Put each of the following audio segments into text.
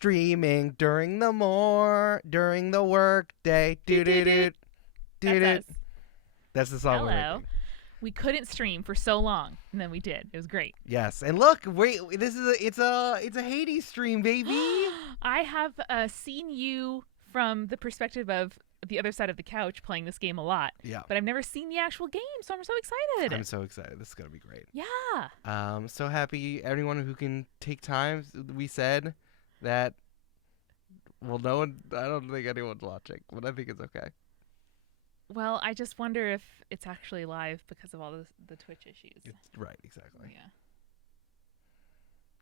streaming during the work day. Do do do do do. That's us. That's the song we're Hello. making. We couldn't stream for so long, and then we did. It was great. Yes, and look, wait, it's a Hades stream, baby. I have seen you from the perspective of the other side of the couch playing this game a lot. Yeah. But I've never seen the actual game, so I'm so excited. I'm so excited. This is gonna be great. Yeah. So happy everyone who can take time. We said that. Well, no one. I don't think anyone's watching, but I think it's okay. Well, I just wonder if it's actually live because of all the Twitch issues. Right, exactly. Yeah.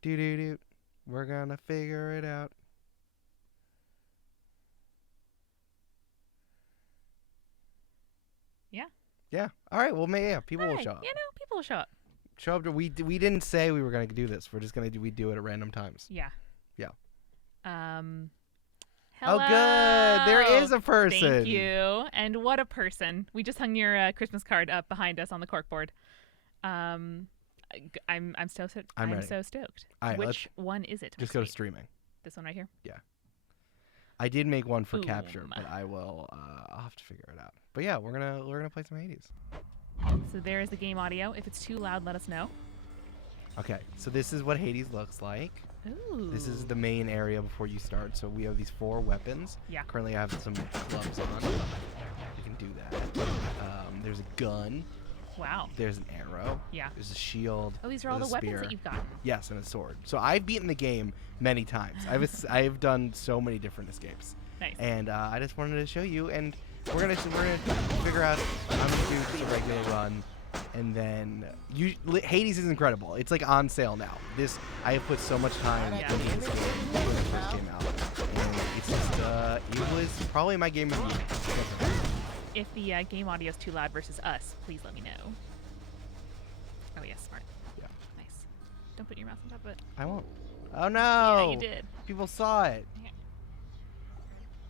Do do do. We're gonna figure it out. Yeah. Yeah. All right. Well, yeah. People will Hi, show up. People will show up. Show up. We didn't say we were gonna do this. We're just gonna do it at random times. Yeah. Yeah. Hello. Oh, good. There is a person. Thank you. And what a person. We just hung your Christmas card up behind us on the corkboard. I'm so I'm ready. so stoked. All right, Which one is it? Just go to streaming. This one right here. Yeah. I did make one for capture, Boom. but I'll have to figure it out. But yeah, we're gonna play some Hades. So there is the game audio. If it's too loud, let us know. Okay, so this is what Hades looks like. Ooh. This is the main area before you start. So we have these 4 weapons. Yeah. Currently, I have some gloves on. You can do that. There's a gun. Wow. There's an arrow. Yeah. There's a shield. Oh, these are all the there's a weapons spear. that you've got. Yes, and a sword. So I've beaten the game many times. I've done so many different escapes. Nice. And I just wanted to show you, and we're gonna figure out. I'm gonna do the regular run, and then Hades is incredible. It's like on sale now. I have put so much time Yeah. into this game when it first came out, and it's just it was probably my game of the year. If the game audio is too loud versus us, please let me know. Oh, yes, smart. Yeah. Nice. Don't put your mouse on top of it. I won't. Oh no! Yeah, you did. People saw it. Yeah.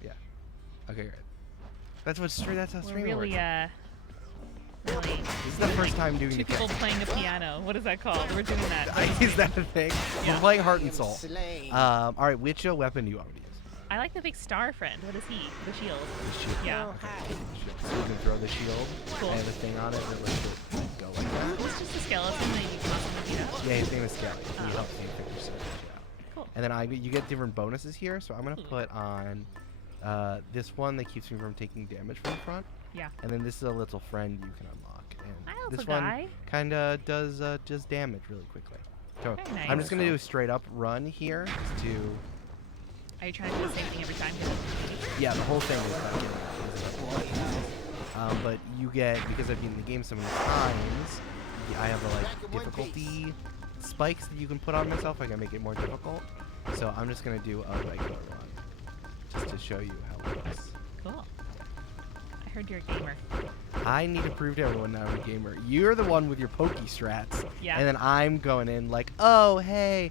Yeah. Okay, great. That's how We're streaming really, works. really. This is the first time doing Two the people playing a piano. What is that called? We're doing that. Is that a thing? Yeah. We're playing Heart and Soul. All right, which weapon do you want me to use? I like the big star friend. What is he? The shield. The shield. Yeah. Okay. The shield. So you can throw the shield. Cool. I have a thing on it that lets it go like that. It's just a skeleton that you constantly beat up. Yeah, his name is Skelly. He Oh. helps me figure stuff out. Cool. And then you get different bonuses here. So I'm gonna Ooh. put on this one that keeps me from taking damage from the front. Yeah. And then this is a little friend you can unlock. And Hi, this little one guy. kind of does damage really quickly. So Very nice. I'm just gonna do a straight up run here to. Are you trying to do the same thing every time? Yeah, the whole thing is but you get, because I've beaten the game so many times, I have a difficulty spikes that you can put on myself. I can make it more difficult. So I'm just gonna do a regular run, just to show you how it looks. Cool. I heard you're a gamer. I need to prove to everyone that I'm a gamer. You're the one with your pokey strats, Yeah. and then I'm going in like, oh hey,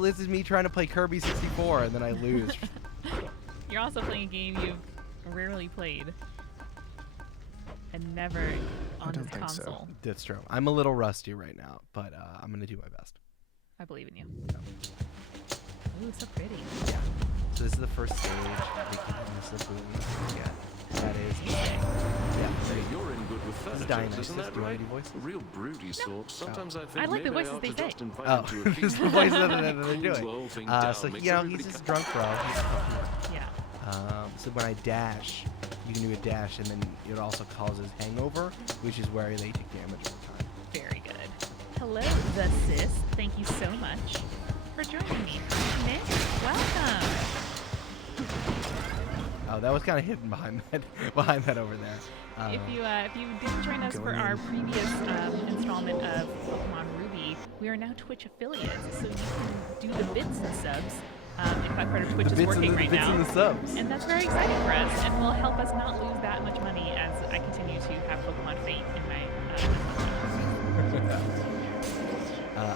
this is me trying to play Kirby 64, and then I lose. You're also playing a game you've rarely played. And never on don't this think so. console. That's true. I'm a little rusty right now, but I'm gonna do my best. I believe in you. Ooh, so pretty. Yeah. So this is the first stage. This is the boom. Yeah. That is. Yeah. Hey, you're in good with This is furniture, Dionysus. isn't that Do you want right? to do voices? Real broody sort. Sometimes I think I like the maybe voices ought they to say. just invite Oh, him to a this is feast. the voice that they're Cools the doing. whole thing down, So makes he's everybody this drunk bro. Yeah. So when I dash, you can do a dash, and then it also causes hangover, which is where they take damage over time. Very good. Hello, the sis. Thank you so much for joining me. Nick, welcome. Oh, that was kind of hidden behind that over there. If you didn't join us for our previous installment of Pokemon Ruby, we are now Twitch affiliates, so you can do the bits and subs. In fact, part of Twitch is working right now, and the subs. and that's very exciting for us, and will help us not lose that much money as I continue to have Pokemon Fate in my.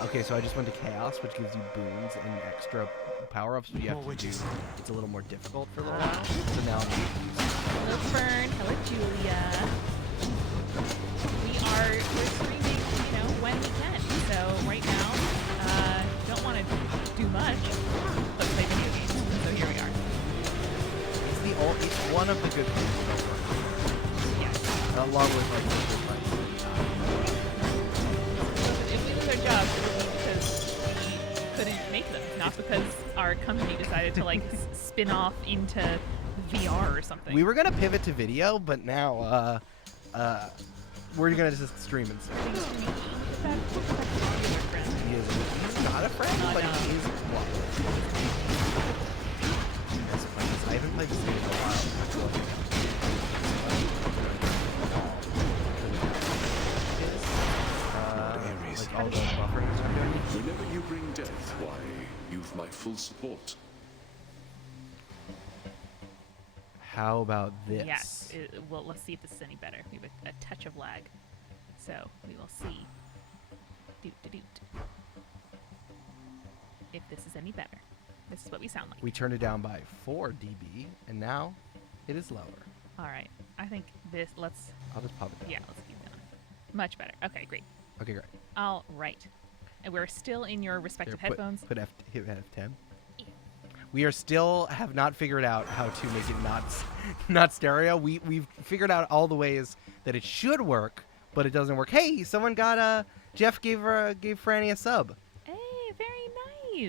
Okay, so I just went to Chaos, which gives you boons and extra power-ups, but you have to do. It's a little more difficult for a little while. So now I'm Hello, Fern. Hello, Julia. We're streaming, when we can. So right now, don't want to do much. one of the good things about working. Yeah. Along with like the good price. If we lose our jobs, it would be because we couldn't make them, not because our company decided to like spin off into VR or something. We were gonna pivot to video, but now we're gonna just stream instead. He's not a friend, but he is one. That's funny, 'cause I haven't played this game in a while. Like all the buffering stuff doing. Whenever you bring death, why, you've my full support. How about this? Yes. Well, let's see if this is any better. We have a touch of lag. So we will see. Doot. If this is any better. This is what we sound like. We turned it down by 4 dB, and now it is lower. All right. I think this, let's, I'll just pop it down. yeah, let's keep going. Much better. Okay, great. Okay, great. All right. And we're still in your respective Here, headphones. Hit F10. We are still have not figured out how to make it not stereo. We've figured out all the ways that it should work, but it doesn't work. Hey, someone got Jeff gave Franny a sub. Hey, very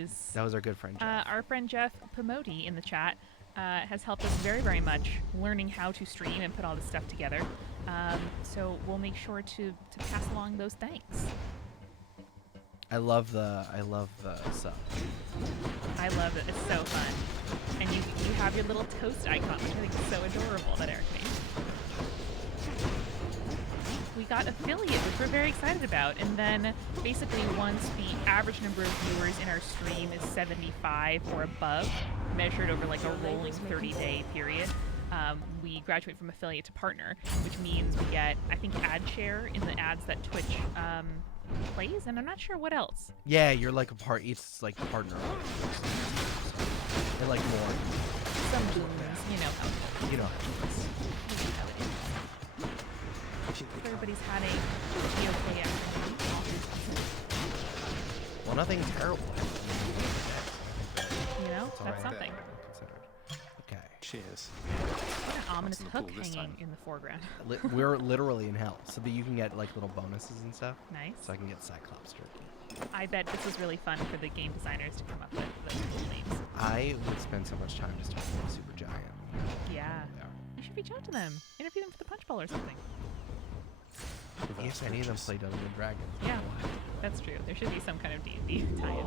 nice. That was our good friend Jeff. Our friend Jeff Pomoti in the chat has helped us very, very much learning how to stream and put all this stuff together. So we'll make sure to pass along those thanks. I love the sub. I love it. It's so fun. And you have your little toast icon, which I think is so adorable that Eric made. We got affiliate, which we're very excited about. And then basically once the average number of viewers in our stream is 75 or above, measured over like a rolling 30-day period, we graduate from affiliate to partner, which means we get, I think, ad share in the ads that Twitch plays, and I'm not sure what else. Yeah, you're like it's like partner. And like more. Some booms, you know how it goes. You know. Everybody's had a okay afternoon. Well, nothing terrible. You know, It's all that's right. something. Considered. Okay. Cheers. What an ominous Look hook cool this hanging time. in the foreground. We're literally in hell, so that you can get like little bonuses and stuff. Nice. So I can get Cyclops jerky. I bet this was really fun for the game designers to come up with those cool names. I would spend so much time just talking about Super Giant. Yeah. Yeah. You should reach out to them. Interview them for the Punch Bowl or something. If any of them play Dungeons and Dragons. Yeah, that's true. There should be some kind of D&D tie-in.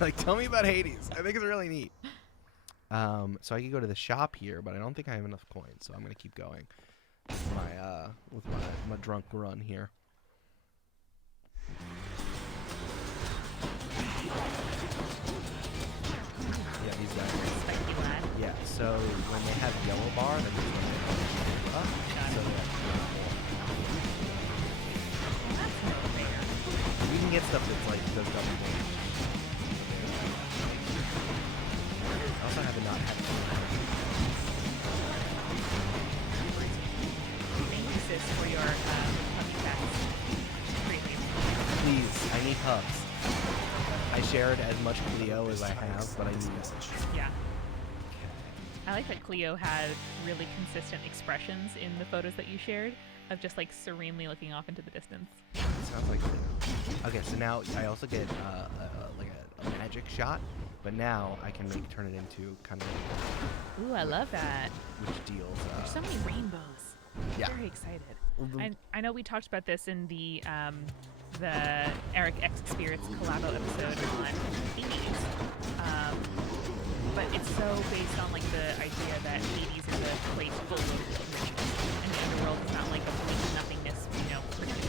Like, tell me about Hades. I think it's really neat. So I could go to the shop here, but I don't think I have enough coins, so I'm gonna keep going with my drunk run here. Yeah, these guys. Spiky lad. Yeah, so when they have yellow bar, they're just going up. Got So it. That's no fair. you can get stuff that's like does double damage. I also have not had Thank you, sis, for your puppy facts. Greatly. Please, I need hubs. I shared as much Cleo as I have, but I need it. Yeah. I like that Cleo had really consistent expressions in the photos that you shared of just like serenely looking off into the distance. Sounds like Cleo. Okay, so now I also get like a magic shot, but now I can turn it into kind of Ooh, I love that. which deals. There's so many rainbows. Yeah. Very excited. Well, the- I know we talked about this in the Eric X Spirits collabo episode on Hades. But it's so based on like the idea that Hades is a place full of riches, and the underworld is not like a blink of nothingness, you know,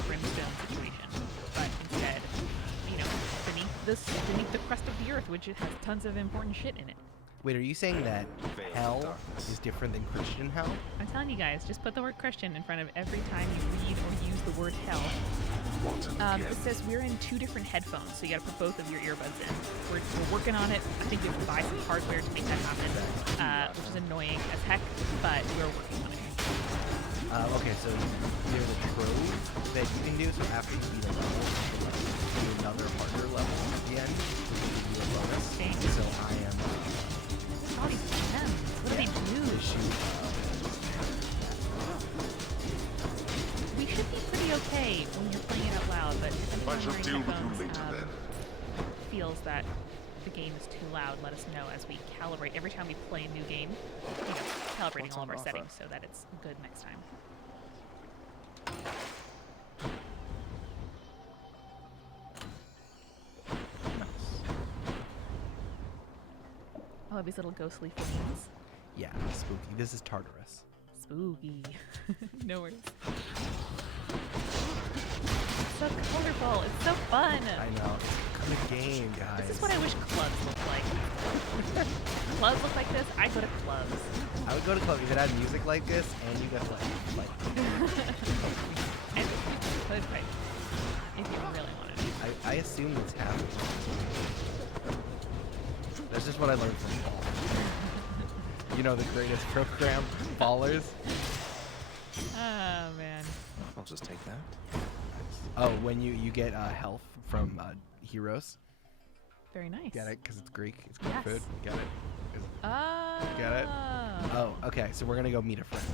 brimstone situation, but instead, you know, beneath the crust of the earth, which it has tons of important shit in it. Wait, are you saying that hell is different than Christian hell? I'm telling you guys, just put the word Christian in front of every time you read or use the word hell. It says we're in 2 different headphones, so you gotta put both of your earbuds in. We're working on it. I think we have to buy some hardware to make that happen, which is annoying as heck, but we're working on it. Okay, so there's a trove that you can do, so after you beat a level, you can do another harder level at the end, which will give you a bonus. Okay. So I am All these gems. What do they do? to shoot the game is too loud, let us know as we calibrate. Every time we play a new game, calibrating What's all of on our offer? settings so that it's good next time. I love these little ghostly things. Yeah, spooky. This is Tartarus. Spooky. No worries. It's so colorful. It's so fun. I know. Good game, guys. This is what I wish clubs looked like. Clubs look like this. I go to clubs. I would go to club if it had music like this, and you got like. And you could pipe if you really wanted to. I assume it's happening. That's just what I learned from Paul. You know the greatest program, Ballers. Oh man. I'll just take that. Oh, when you get health from heroes. Very nice. Get it? Because it's Greek. It's Greek Yes. food. Get it? Get it? Oh, okay. So we're gonna go meet a friend.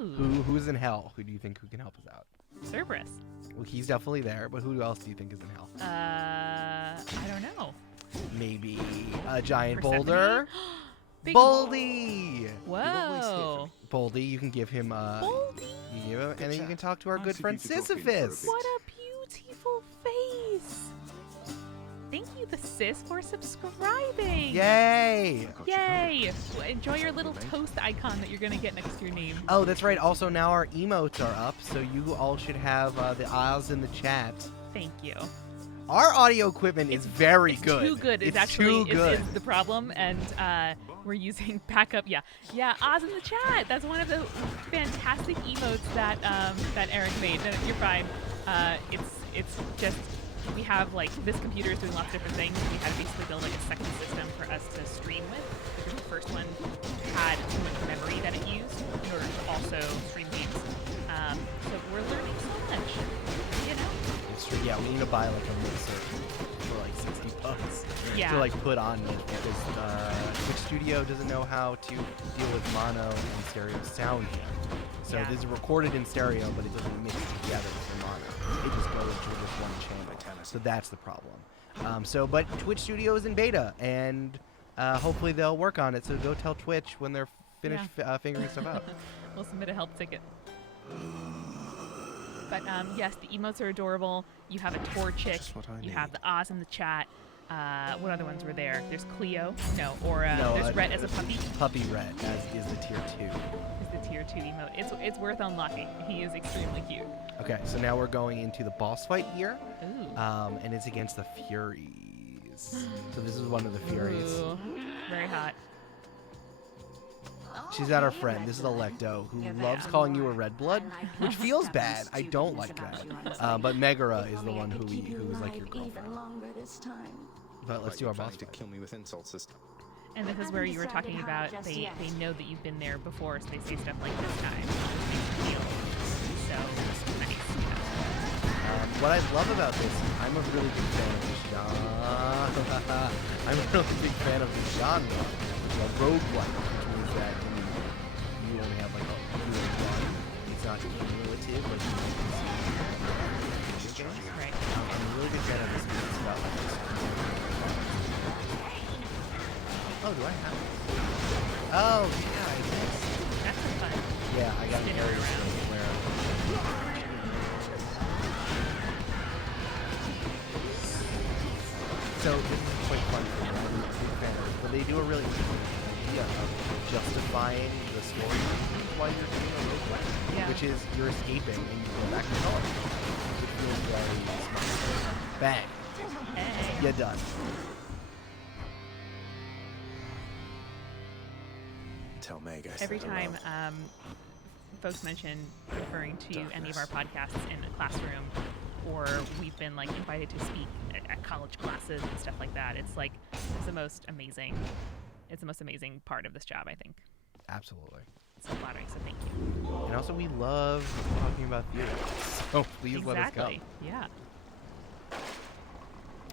Ooh. Who's in hell? Who do you think who can help us out? Cerberus. Well, he's definitely there, but who else do you think is in hell? I don't know. Maybe a giant Persephone? boulder. Big Boldy. Whoa. Boldy, you can give him Boldy. you give him, and then you chat. can talk to our Nice good of friend you to drop in for a Sisyphus. bit. What a beautiful face. Thank you, the sis, for subscribing. Yay! Yay. Well, enjoy your little toast icon that you're going to get next to your name. Oh, that's right. Also, now our emotes are up, so you all should have the Oz in the chat. Thank you. Our audio equipment is very good. Too good. It's actually too good. Is the problem, and we're using backup. Yeah, Oz in the chat. That's one of the fantastic emotes that that Eric made. No, you're fine. It's just we have like this computer is doing lots of different things. We had to basically build like a second system for us to stream with because the first one had too much memory that it used in order to also stream games. So we're learning so much. You know. It's true. Yeah, we need to buy like a mixer for like $60 Yeah. to like put on it because Twitch Studio doesn't know how to deal with mono and stereo sound yet. So Yeah. this is recorded in stereo, but it doesn't mix together with the mono. It just goes to just one channel. So that's the problem. But Twitch Studio is in beta, and hopefully they'll work on it. So go tell Twitch when they're finished figuring stuff out. We'll submit a help ticket. But yes, the emotes are adorable. You have a tour chick. Just what I You need. have the Oz in the chat. What other ones were there? There's Cleo. No, or No, there's Rhett as a puppy. Puppy Red is the tier 2. Is the tier 2 emote. It's worth unlocking. He is extremely cute. Okay, so now we're going into the boss fight here. Ooh. And it's against the Furies. So this is one of the Furies. Ooh. Very hot. She's not our friend. This is Electo, who loves calling you a red blood, which feels bad. I don't like that. But Megara is the one who is like your girlfriend. But let's do our boss to fight. kill me with insults this time. And this is where you were talking about they know that you've been there before, so they say stuff like this time. Makes you feel so nice. What I love about this, I'm a really big fan of this genre. I'm a really big fan of the genre, a roguelike, which means that you only have like a real run. It's not cumulative like you can see. Right. I'm a really big fan of this because it's about like this. Oh, do I have it? Oh, yeah, I guess. That's been fun. Yeah, I got an Spin it area around. where. So this is quite fun for me. I'm a big fan of it, but they do a really interesting idea of justifying the story while you're doing a roguelike, Yeah. which is you're escaping and you go back to college. It feels very smart. Bang, Hey. you're done. Tell Meg I Every said time hello. folks mention referring to any of our podcasts in a classroom, or we've been like invited to speak at college classes and stuff like that, it's like it's the most amazing part of this job, I think. Absolutely. It's so flattering, so thank you. And also, we love talking about theater. So please let us Exactly. go. Yeah.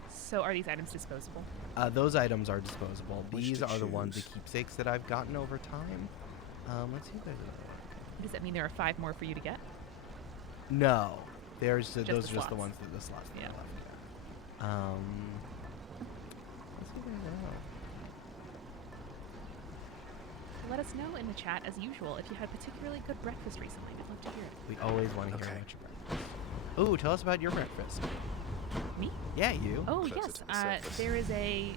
So are these items disposable? Those items are disposable. Which These to are the ones, the choose? keepsakes that I've gotten over time. Let's see if there's Does that mean there are 5 more for you to get? No, there's the those are just the slots. ones that the slots that Yeah. are left. Let's see if there's us know in the chat, as usual, if you had particularly good breakfast recently. I'd love to hear it. We always want to hear Okay. about your breakfast. Ooh, tell us about your breakfast. Me? Yeah, you. Oh, Closer yes. to the surface. There is a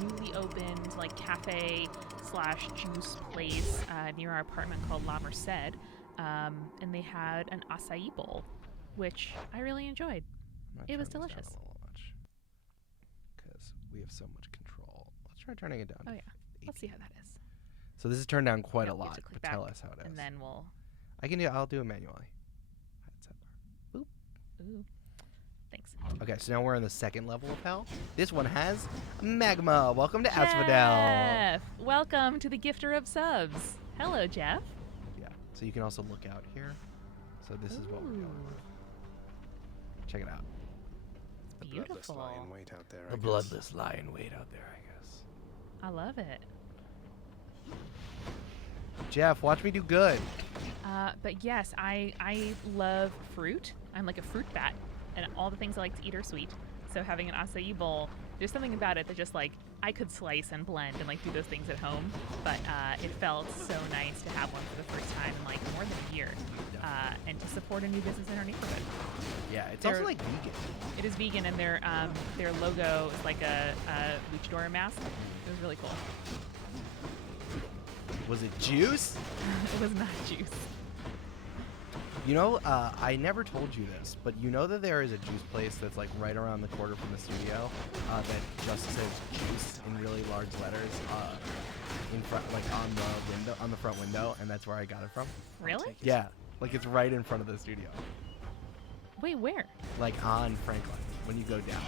newly opened like cafe / juice place near our apartment called La Merced, and they had an acai bowl, which I really enjoyed. I'm gonna It was turn this down delicious. a little much, 'cause we have so much control. Let's try turning it down. Oh to yeah. Let's see how that is. So this is turned down quite Nope, a you have lot, to click but tell back, us how it is. And then we'll. I'll do it manually. Headset bar. Ooh. Thanks. Okay, so now we're in the second level of hell. This one has magma. Welcome to Asphodel. Jeff! Welcome to the Gifter of Subs. Hello, Jeff. Yeah. So you can also look out here. So this is what we're going Ooh. with. Check it out. The bloodless Beautiful. lion wait out there. I The guess. bloodless lion wait out there, I guess. I love it. Jeff, watch me do good. But yes, I love fruit. I'm like a fruit bat, and all the things I like to eat are sweet. So having an acai bowl, there's something about it that just like I could slice and blend and like do those things at home. But it felt so nice to have one for the first time in like more than a year, and to support a new business in our neighborhood. Yeah, it's They're- also like vegan. It is vegan, and their logo is like a luchador mask. It was really cool. Was it juice? It was not juice. You know, I never told you this, but you know that there is a juice place that's like right around the corner from the studio that just says juice in really large letters in front, like on the window, on the front window, and that's where I got it from. Really? Yeah, like it's right in front of the studio, Wait, where? like on Franklin when you go down.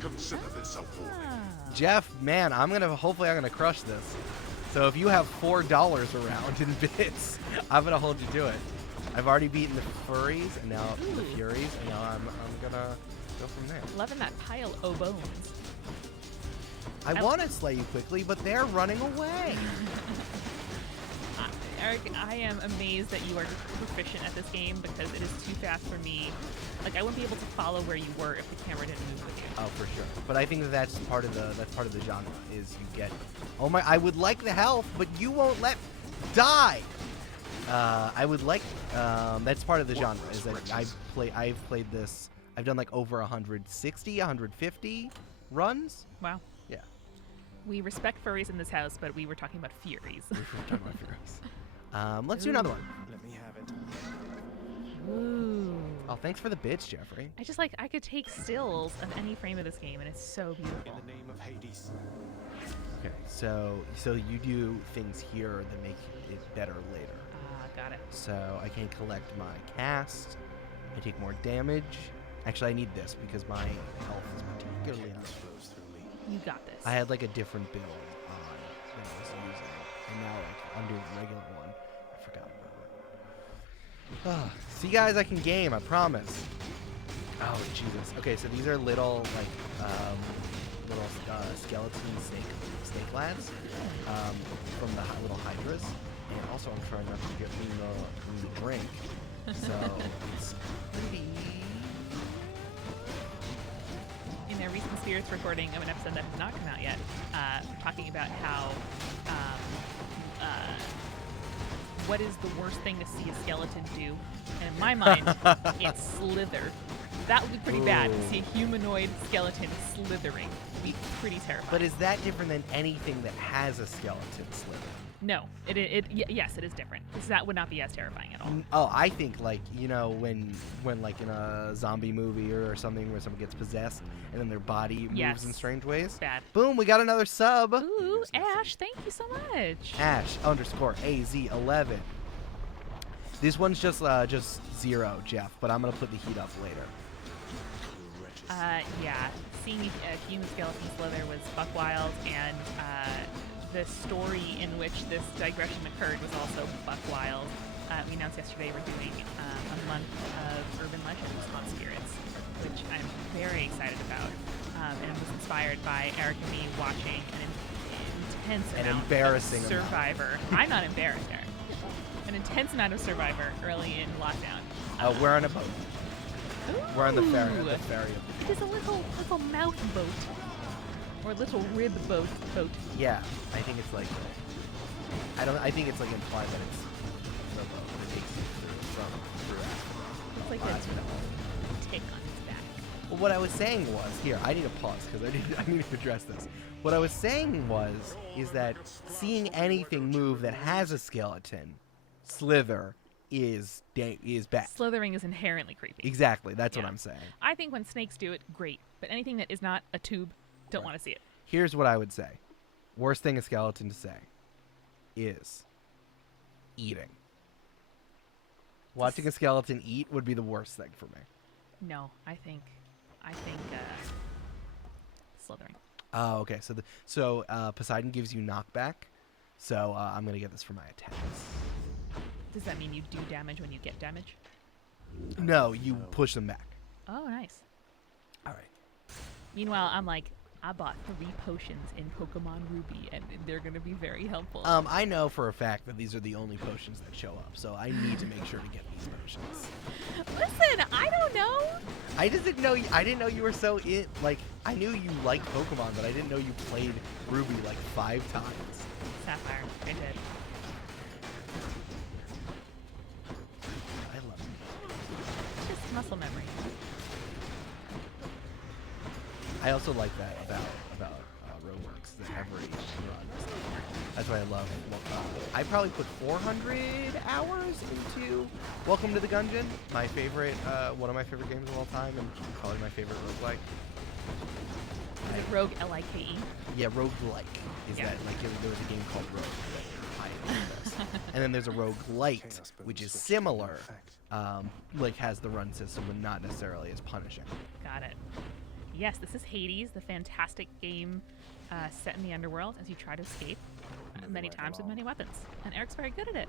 Consider this a warning. Ah. Jeff, man, hopefully I'm gonna crush this. So if you have $4 around in bits, I'm gonna hold you to it. I've already beaten the furries and now the Ooh. furies, and now I'm gonna go from there. Loving that pile o' bones. I want to slay you quickly, but they're running away. Eric, I am amazed that you are proficient at this game because it is too fast for me. Like I wouldn't be able to follow where you were if the camera didn't move with you. Oh, for sure. But I think that's part of the genre is you get. Oh my! I would like the health, but you won't let die. I would like. That's part of the genre. Is that I've played this. I've done like over 160, 150 runs. Wow. Yeah. We respect furries in this house, but we were talking about furies. We're talking about furies. Let's do another one. Let me have it. Ooh. Oh, thanks for the bits, Jeffrey. I could take stills of any frame of this game, and it's so beautiful. In the name of Hades. Okay, so you do things here that make it better later. Got it. So I can collect my cast. I take more damage. Actually, I need this because my health is particularly high. Flows through me. You got this. I had like a different build on that I was using, and now like I'm doing the regular one. I forgot about it. See, guys, I can game. I promise. Oh Jesus. Okay, so these are little like skeleton snake lads from the little hydras, and also I'm trying not to get me the drink. So it's pretty. In their recent Spirits recording of an episode that has not come out yet, we're talking about how what is the worst thing to see a skeleton do? And in my mind, it's slither. That would be pretty bad to see a humanoid skeleton slithering. It'd be pretty terrifying. But is that different than anything that has a skeleton slither? No, yes, it is different. That would not be as terrifying at all. Oh, I think like when like in a zombie movie or something where someone gets possessed and then their body moves Yes. in strange ways. Bad. Boom, we got another sub. Ooh, Ash, thank you so much. Ash_AZ11. This one's just 0, Jeff, but I'm gonna put the heat up later. Yeah, seeing a human skeleton slither was buck wild, and the story in which this digression occurred was also buck wild. We announced yesterday we're doing a month of urban legends on spirits, which I'm very excited about, and it was inspired by Eric and me watching an intense amount embarrassing of amount. Survivor. I'm not embarrassed, Eric. An intense amount of Survivor early in lockdown. We're on a boat. We're on the ferry. Ooh. The ferry. It is a little mouth boat. Or little rib boat. Yeah, I think it's like I think it's like implied that it's the boat that takes you through Azeroth. It's like a tick on his back. Well, what I was saying was, here, I need to pause because I need to address this. What I was saying is that seeing anything move that has a skeleton slither is bad. Slithering is inherently creepy. Exactly, that's what Yeah. I'm saying. I think when snakes do it, great. But anything that is not a tube, don't want to see it. Here's what I would say. Worst thing a skeleton to say is eating. Watching a skeleton eat would be the worst thing for me. No, I think slithering. Oh, okay. So Poseidon gives you knockback. So I'm gonna get this for my attacks. Does that mean you do damage when you get damage? No, you push them back. Oh, nice. All right. Meanwhile, I'm like, I bought 3 potions in Pokemon Ruby, and they're going to be very helpful. I know for a fact that these are the only potions that show up, so I need to make sure to get these potions. Listen, I don't know. I just didn't know. I didn't know you were so in. Like, I knew you liked Pokemon, but I didn't know you played Ruby like 5 times. Sapphire, I did. I love it. Just muscle memory. I also like that about Roadworks, that every run. That's what I love. I probably put 400 hours into Welcome to the Gungeon, my favorite, one of my favorite games of all time, and probably my favorite roguelike. Is it Rogue L-I-K-E? Yeah, roguelike is Yeah. that like there was a game called Rogue that pioneered this, and then there's a roguelite, Chaos bones which is switch similar, in effect. like has the run system, but not necessarily as punishing. Got it. Yes, this is Hades, the fantastic game set in the underworld as you try to escape many times with many weapons. And Eric's very good at it.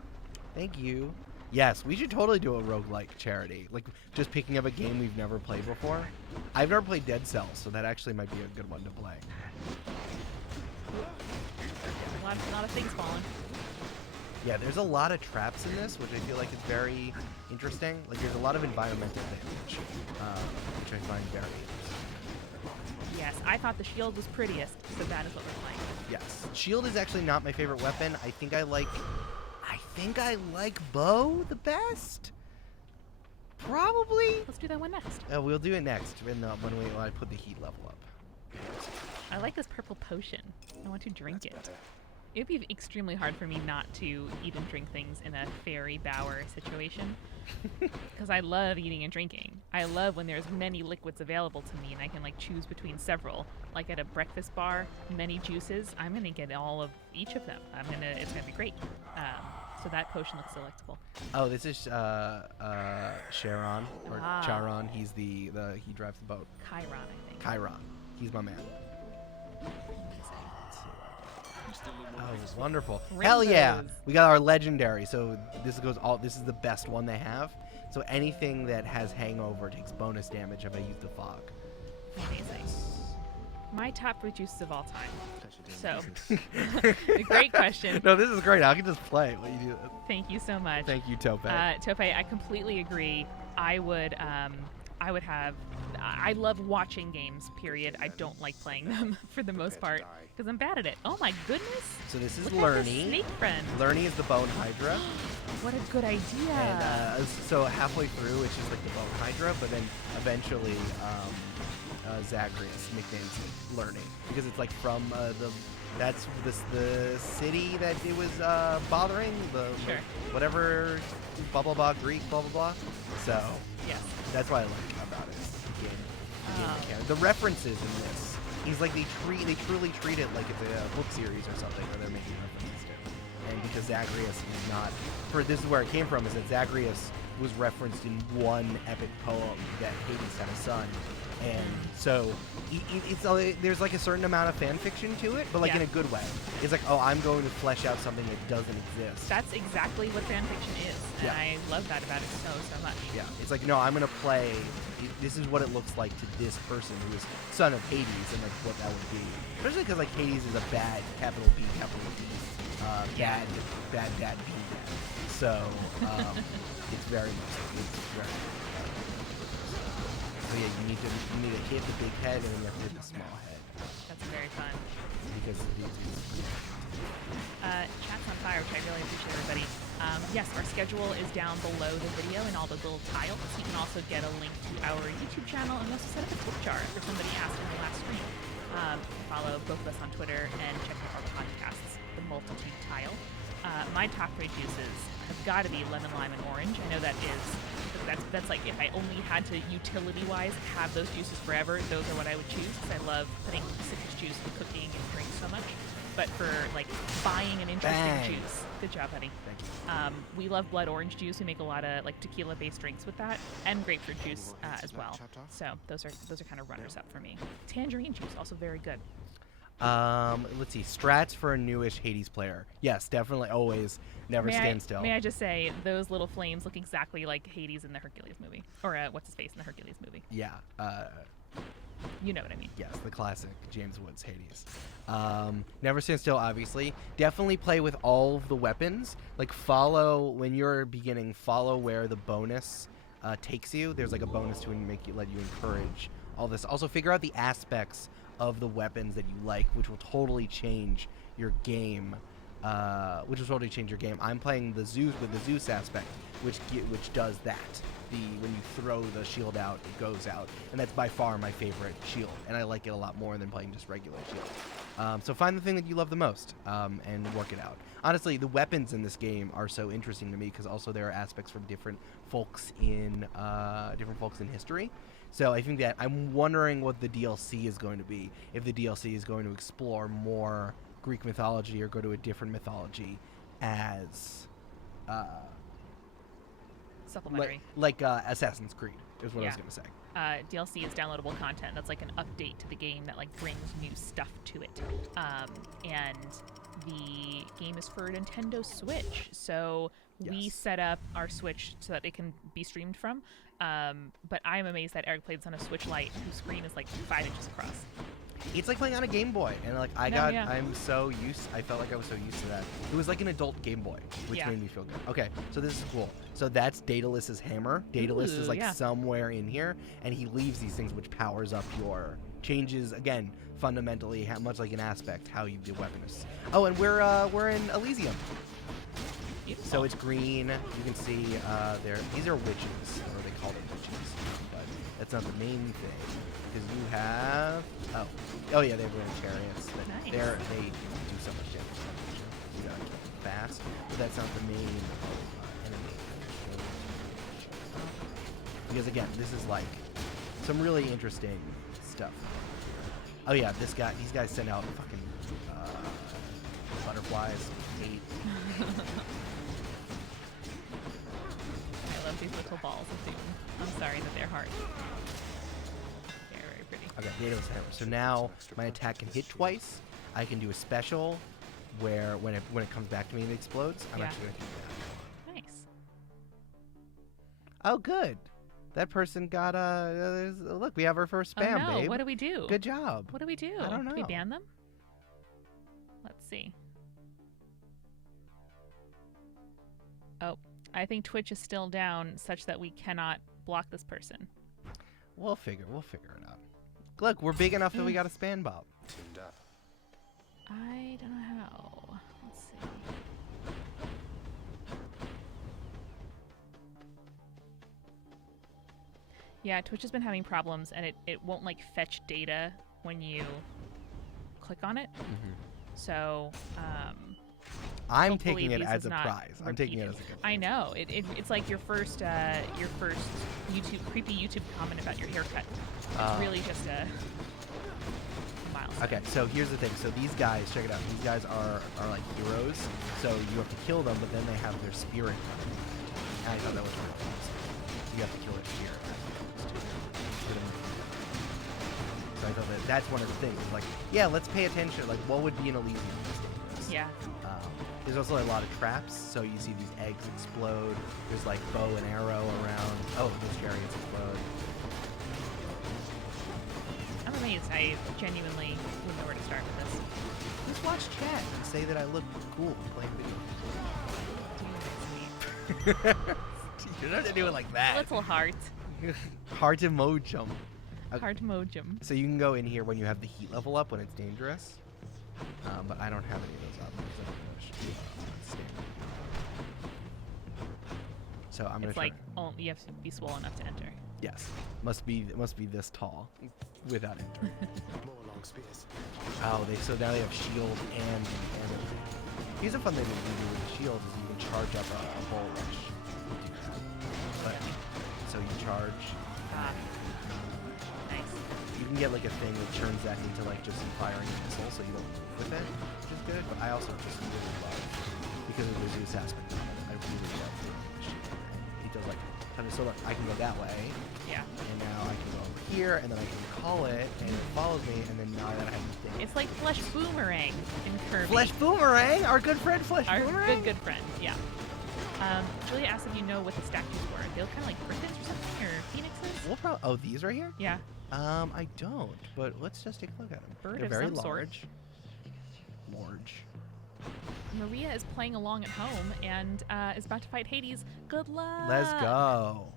Thank you. Yes, we should totally do a roguelike charity. Like, just picking up a game we've never played before. I've never played Dead Cells, so that actually might be a good one to play. A lot of things falling. Yeah, there's a lot of traps in this, which I feel like is very interesting. Like, there's a lot of environmental damage, which I find very interesting. Yes, I thought the shield was prettiest, so that is what we're playing. Yes. Shield is actually not my favorite weapon. I think I like bow the best. Probably. Let's do that one next. We'll do it next when I put the heat level up. I like this purple potion. I want to drink That's it. better. It would be extremely hard for me not to eat and drink things in a fairy bower situation. Because I love eating and drinking. I love when there's many liquids available to me and I can like choose between several. Like at a breakfast bar, many juices. I'm gonna get all of each of them. It's gonna be great. So that potion looks delectable. Oh, this is Charon or Ah. Charon. He's he drives the boat. Chiron, I think. Chiron. He's my man. Oh, wonderful! Hell yeah! Rainbows. We got our legendary. So this is the best one they have. So anything that has hangover takes bonus damage if I use the fog. Amazing. My top fruit juices of all time. Pleasure doing So, business. great question. No, this is great. I can just play it. What you do? Thank you so much. Thank you, Tope. Tope, I completely agree. I would have. I love watching games. Period. I don't like playing them for the most part because I'm bad at it. Oh my goodness! So this is Look at this Lerny. snake friend. Lerny is the bone hydra. What a good idea. And so halfway through, it's just like the bone hydra, but then eventually Zagreus nicknames Lerny because it's like from the city that it was bothering, Sure. whatever, blah blah blah, Greek, blah blah blah. So Yes. that's what I like about it. The game Oh. mechanic. The references in this, he's like they truly treat it like it's a book series or something, where they're making references to. And because Zagreus is not, this is where it came from, is that Zagreus was referenced in one epic poem that Hades had a son. And so there's like a certain amount of fan fiction to it, but like Yeah. in a good way. It's like, oh, I'm going to flesh out something that doesn't exist. That's exactly what fanfiction is, and Yeah. I love that about it so much. Yeah, it's like, no, I'm gonna play. This is what it looks like to this person who is son of Hades, and like what that would be. Especially because like Hades is a bad capital B capital D, bad dad B dad. So it's very much. It's very. So yeah, you need to hit the big head, and then you have to hit the small head That's very fun. because it's Chat's on fire, which I really appreciate, everybody. Yes, our schedule is down below the video in all the little tiles. You can also get a link to our YouTube channel, and we also set up a tip jar for somebody asked in the last stream. Follow both of us on Twitter and check out our podcasts, the Multitude tile. My top 3 juices have got to be lemon, lime, and orange. I know that's like if I only had to utility-wise have those juices forever, those are what I would choose because I love putting citrus juice in cooking and drinks so much. But for like buying an interesting juice, good job, buddy. Thank you. We love blood orange juice. We make a lot of like tequila-based drinks with that, and grapefruit juice as well. So those are kind of runners up for me. Tangerine juice also very good. Let's see. Strats for a newish Hades player. Yes, definitely. Always. Never stand still. May I just say, those little flames look exactly like Hades in the Hercules movie, or what's his face in the Hercules movie. Yeah. You know what I mean. Yes, the classic James Woods Hades. Never stand still, obviously. Definitely play with all of the weapons. Like follow when you're beginning. Follow where the bonus takes you. There's like a bonus to let you encourage all this. Also, figure out the aspects of the weapons that you like, which will totally change your game. I'm playing the Zeus with the Zeus aspect, which does that. When you throw the shield out, it goes out, and that's by far my favorite shield, and I like it a lot more than playing just regular shield. So find the thing that you love the most and work it out. Honestly, the weapons in this game are so interesting to me because also there are aspects from different folks in history. So I think that I'm wondering what the DLC is going to be. If the DLC is going to explore more Greek mythology or go to a different mythology as supplementary. Like Assassin's Creed is what I was going to say. DLC is downloadable content. That's like an update to the game that like brings new stuff to it. And the game is for Nintendo Switch. So we set up our Switch so that it can be streamed from. But I am amazed that Eric played this on a Switch Lite whose screen is like 5 inches across. It's like playing on a Game Boy, and like I felt like I was so used to that. It was like an adult Game Boy, which made me feel good. Okay, so this is cool. So that's Daedalus's hammer. Daedalus is like somewhere in here, and he leaves these things which powers up your changes again fundamentally, much like an aspect how you do weapons. Oh, and we're in Elysium. Beautiful. So it's green. You can see these are witches, or they call them witches, but that's not the main thing. Because you have oh yeah, they have little chariots. Nice. They do so much damage. You gotta kill them fast, but that's not the main enemy. Because again, this is like some really interesting stuff. Oh yeah, these guys send out fucking butterflies. Hate. I love these little balls of doom. I'm sorry that they're hard. Okay, Daedalus hammer. So now my attack can hit twice. I can do a special where when it comes back to me and it explodes. I'm actually gonna do that. Nice. Oh, good. That person got look. We have our first spam, babe. What do we do? Good job. What do we do? I don't know. Do we ban them? Let's see. Oh, I think Twitch is still down such that we cannot block this person. We'll figure it out. Look, we're big enough that we got a spam bot. I don't know how. Let's see. Yeah, Twitch has been having problems, and it won't like fetch data when you click on it. Mm-hmm. So, I'm taking it as a prize. I'm taking it as a good prize. I know. It's like your first creepy YouTube comment about your haircut. It's really just a milestone. Okay, so here's the thing. So these guys, check it out. These guys are like heroes. So you have to kill them, but then they have their spirit. And I thought that was really cool. You have to kill their spirit. So I thought that's one of the things. Like, yeah, let's pay attention. Like, what would be an Elysium that's dangerous? Yeah. There's also a lot of traps, so you see these eggs explode. There's like bow and arrow around. Oh, those chariots explode. I'm amazed. I genuinely wouldn't know where to start with this. Just watch chat and say that I look cool playing video games. You don't have to do it like that. Little heart. Heart emojum. Heart emojum. So you can go in here when you have the heat level up when it's dangerous. But I don't have any of those up because I don't push standard. So I'm gonna It's try. like you have to be swole enough to enter. Yes, must be this tall without entering. Oh, so now they have shield and here's a fun thing that you can do with the shield is you can charge up a bull rush. But so you charge. Nice. You can get like a thing that turns that into like just firing a missile, so you don't with it, which is good. But I also just really love because of the Zeus aspect of it. I really love the shield. He does like so look, I can go that way. Yeah. And now I can go over here, and then I can call it, and it follows me, and then now that I have these things. It's like Flesh Boomerang in Kirby. Flesh Boomerang, our good friend Flesh Our Boomerang. good friend, yeah. Julia asked if you know what the statues were. They look kind of like griffins or something, or phoenixes? We'll probably, oh, these right here? Yeah. I don't, but let's just take a look at them. Bird They're of very some sort. large. Maria is playing along at home and is about to fight Hades. Good luck. Let's go.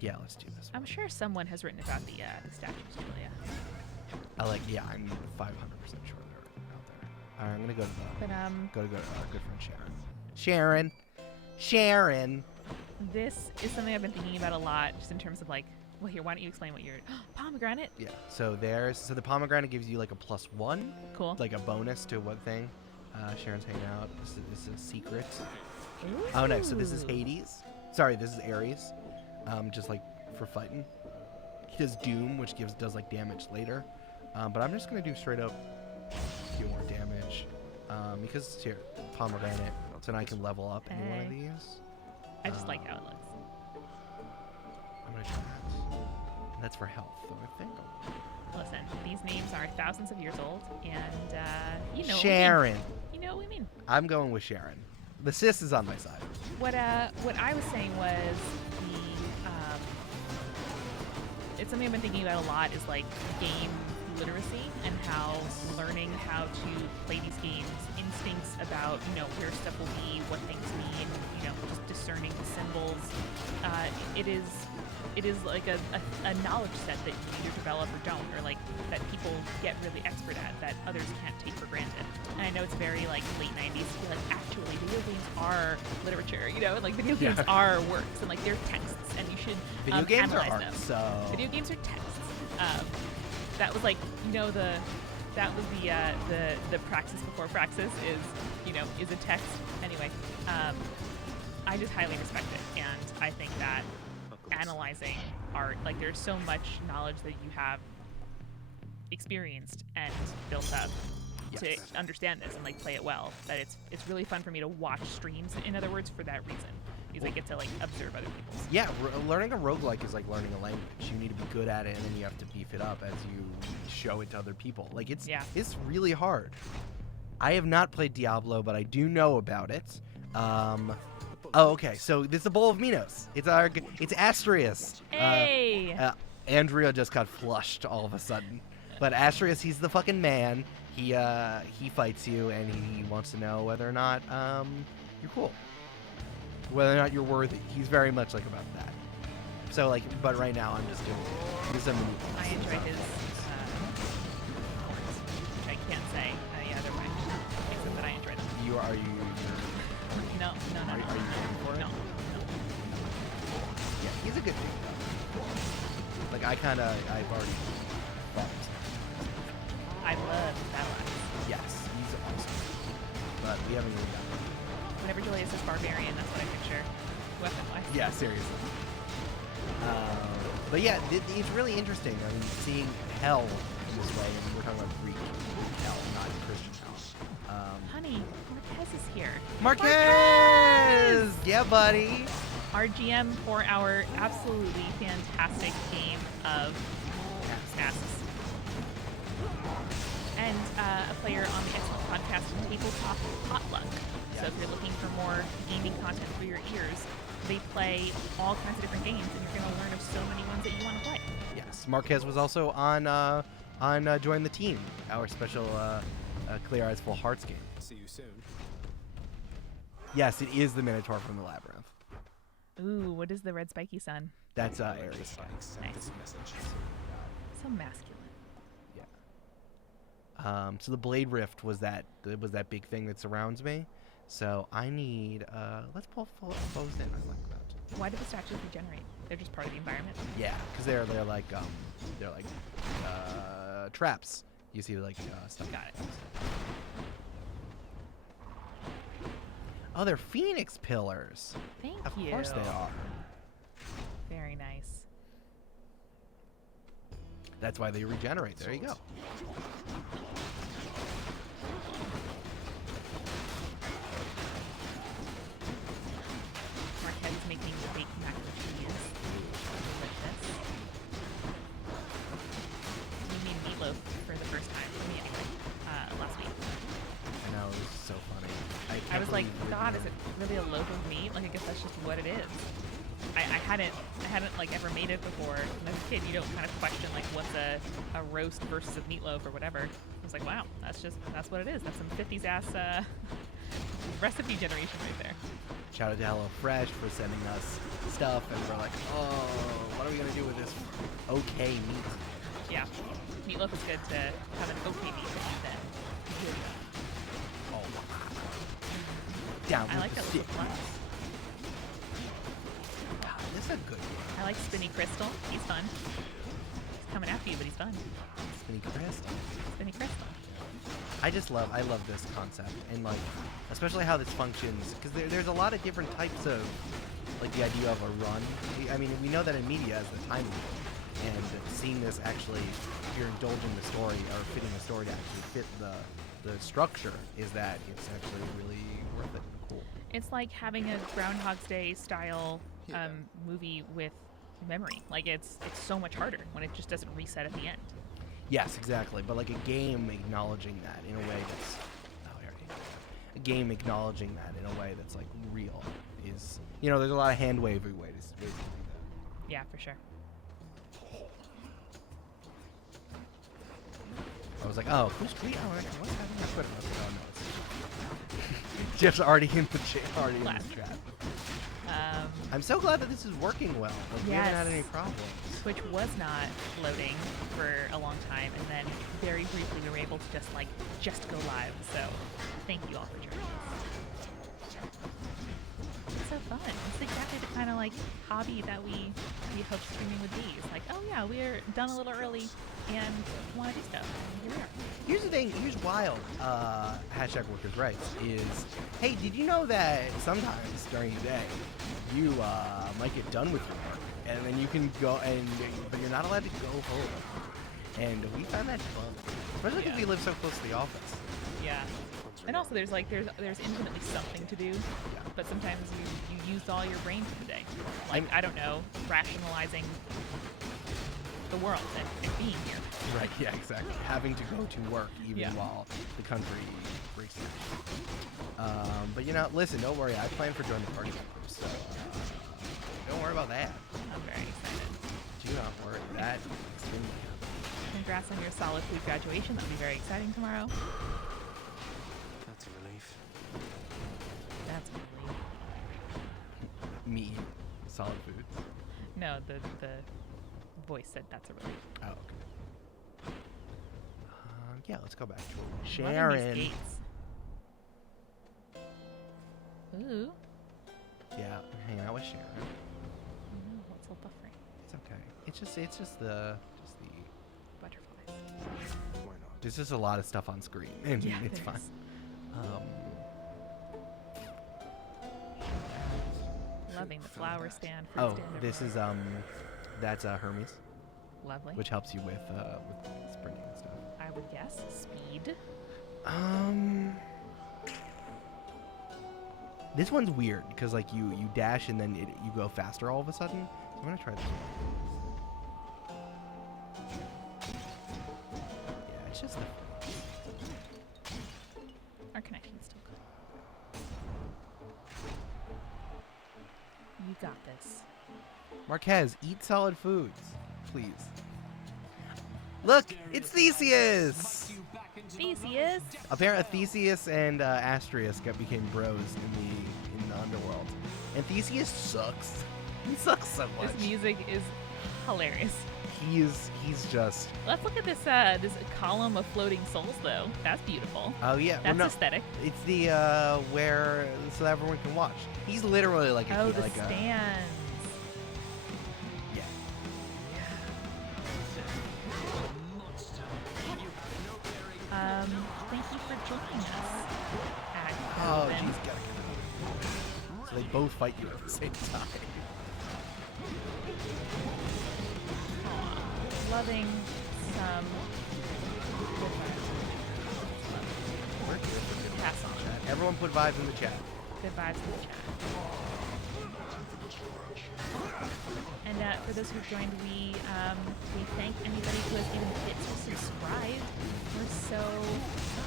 Yeah, let's do this. I'm sure someone has written about the statues, Julia. Yeah, I'm 500% sure they're out there. All right, I'm gonna go to But our good friend Sharon. Sharon. this is something I've been thinking about a lot, just in terms of like, well, here, why don't you explain what you're pomegranate? Yeah. So the pomegranate gives you like a +1, Cool. like a bonus to what thing. Sharon's hanging out. This is a secret. Ooh. Oh, nice. So this is Hades. Sorry, this is Ares. Just like for fighting. He does Doom, which does like damage later. But I'm just gonna do straight up a few more damage. Because here, pomegranate. So now I can level up any one of Hey. these. I just like how it looks. I'm gonna try that. And that's for health, though, I think. Listen, these names are thousands of years old, and you know Sharon. what we mean. You know what we mean. I'm going with Sharon. The sis is on my side. What I was saying was it's something I've been thinking about a lot is like game literacy and how learning how to play these games, instincts about, you know, where stuff will be, what things mean, you know, just discerning the symbols. It is like a knowledge set that you either develop or don't, or like that people get really expert at that others can't take for granted. And I know it's very like late 90s to be like, actually video games are literature, you know, and like video games are works and like they're texts and you should Video games are analyze art, them. so Video games are texts. That was like, you know, that was the praxis before praxis is a text. Anyway, I just highly respect it, and I think that analyzing art, like there's so much knowledge that you have experienced and built up to understand this and like play it well, that it's really fun for me to watch streams, in other words, for that reason. Because I get to like observe other people's. Yeah, learning a roguelike is like learning a language. You need to be good at it, and then you have to beef it up as you show it to other people. Like it's really hard. I have not played Diablo, but I do know about it. Oh, okay. So this is a bowl of Minos. It's Astrius. Hey! Andrea just got flushed all of a sudden. But Astrius, he's the fucking man. He fights you, and he wants to know whether or not you're cool. Whether or not you're worthy. He's very much like about that. So like, but right now I'm just doing some. I enjoy his horns, which I can't say any other way, except that I enjoy them. Are you? No. Are you going for it? No. Yeah, he's a good dude though. Like I've already fought. I love Battle Axe. Yes, he's awesome. But we haven't really done it. Whenever Julia says barbarian, that's what I picture. Weapon-wise. Yeah, seriously. But yeah, it's really interesting. I mean, seeing hell in this way. I mean, we're talking about Greek hell, not Christian hell. Honey, Marquez is here. Marquez! Yeah, buddy. Our GM for our absolutely fantastic game of Masks. And a player on the excellent podcast Tabletop Potluck. So if you're looking for more gaming content for your ears, they play all kinds of different games, and you're going to learn of so many ones that you want to play. Yes, Marquez was also on Join the Team, our special Clear Eyes Full Hearts game. See you soon. Yes, it is the Minotaur from the Labyrinth. Ooh, what is the red spiky sun? That's Ares. Nice. This message. So masculine. Yeah. So the Blade Rift was that big thing that surrounds me. So I need let's pull foes in. I like that. Why do the statues regenerate? They're just part of the environment. Yeah, because they're like traps. You see like stuff. Got it. Oh, they're phoenix pillars. Thank Of you. course they are. Very nice. That's why they regenerate. There you go. Marquez is making fake mac and cheese. Delicious. We made meatloaf for the first time, for me anyway, last week. I know, it was so funny. I was like, can't believe God, you're is it really a loaf of meat? Like, I guess that's just what it is. I hadn't like ever made it before. And as a kid, you don't kind of question like what's a roast versus a meatloaf or whatever. I was like, wow, that's what it is. That's some 50s ass recipe generation right there. Shout out to HelloFresh for sending us stuff, and we're like, oh, what are we gonna do with this okay meat? Yeah, meatloaf is good to have an okay meat to eat then. Oh, down I with like the that stick. little flex. God, this is a good one. I like Spinny Crystal. He's fun. He's coming after you, but he's fun. Spinny Crystal. Spinny Crystal. I love this concept, and like, especially how this functions, because there's a lot of different types of, like, the idea of a run. I mean, we know that in media as the time loop, and seeing this actually, if you're indulging the story or fitting the story to actually fit the structure, is that it's actually really worth it and cool. It's like having a Groundhog's Day style movie with memory. Like it's so much harder when it just doesn't reset at the end. Yes, exactly. But like a game acknowledging that in a way that's a game acknowledging that in a way that's like real is, you know, there's a lot of hand wavy ways to do that. Yeah, for sure. I was like, oh, who's tweet? Oh, what's happening on Twitter? I was like, oh no, it's Jeff's already in the already in Class. the chat. I'm so glad that this is working well. Like, we haven't had Yes. any problems. Twitch was not loading for a long time, and then very briefly we were able to just go live. So thank you all for joining us. It's so fun. It's exactly the kind of like hobby that we hope streaming would be. It's like, oh yeah, we're done a little early and want to do stuff. And here we are. Here's the thing. Here's wild. Hashtag workers' rights is, hey, did you know that sometimes during the day you might get done with your work, and then you can go but you're not allowed to go home. And we found that fun, especially because we live so close to the office. Yeah. And also there's infinitely something to do, but sometimes you used all your brain for the day. Like, I don't know, rationalizing the world and being here. Right, yeah, exactly. Having to go to work even Yeah. while the country breaks down. But you know, listen, don't worry. I plan for joining the party members, so don't worry about that. I'm very excited. Do not worry. That is extremely happy. Congrats on your solid food graduation. That'll be very exciting tomorrow. That's a relief. That's really... Me, solid foods. No, the voice said that's a relief. Oh, okay. Yeah, let's go back to it. Loving Sharon. these gates. Ooh. Yeah, I'm hanging out with Sharon. Ooh, what's all buffering? It's okay. It's just the Butterflies. Why not? there's just a lot of stuff on screen, and Yeah, it's there fine. is. Loving the flower stand. Fruit Oh, stand this is that's Hermes, lovely. which helps you with sprinting and stuff. I would guess speed. This one's weird because like you dash and then you go faster all of a sudden. So I'm gonna try this one. Yeah, it's just Our connection's still good. You got this. Marquez, eat solid foods, please. Look, it's Theseus. Theseus! Apparently, Theseus and Astrius became bros in the underworld, and Theseus sucks. He sucks so much. This music is hilarious. he's just. Let's look at this this column of floating souls, though. That's beautiful. Oh yeah. That's well, no, aesthetic. it's the where so that everyone can watch. He's literally like a Oh, the like a stands. yeah. Thank you for joining us. Oh, Ruben. jeez, gotta get out. So they both fight you at the same time. Aw, loving some pass on. Chat. Everyone put vibes in the chat. Good vibes in the chat. And for those who've joined, we thank anybody who has even hit to subscribe. We're so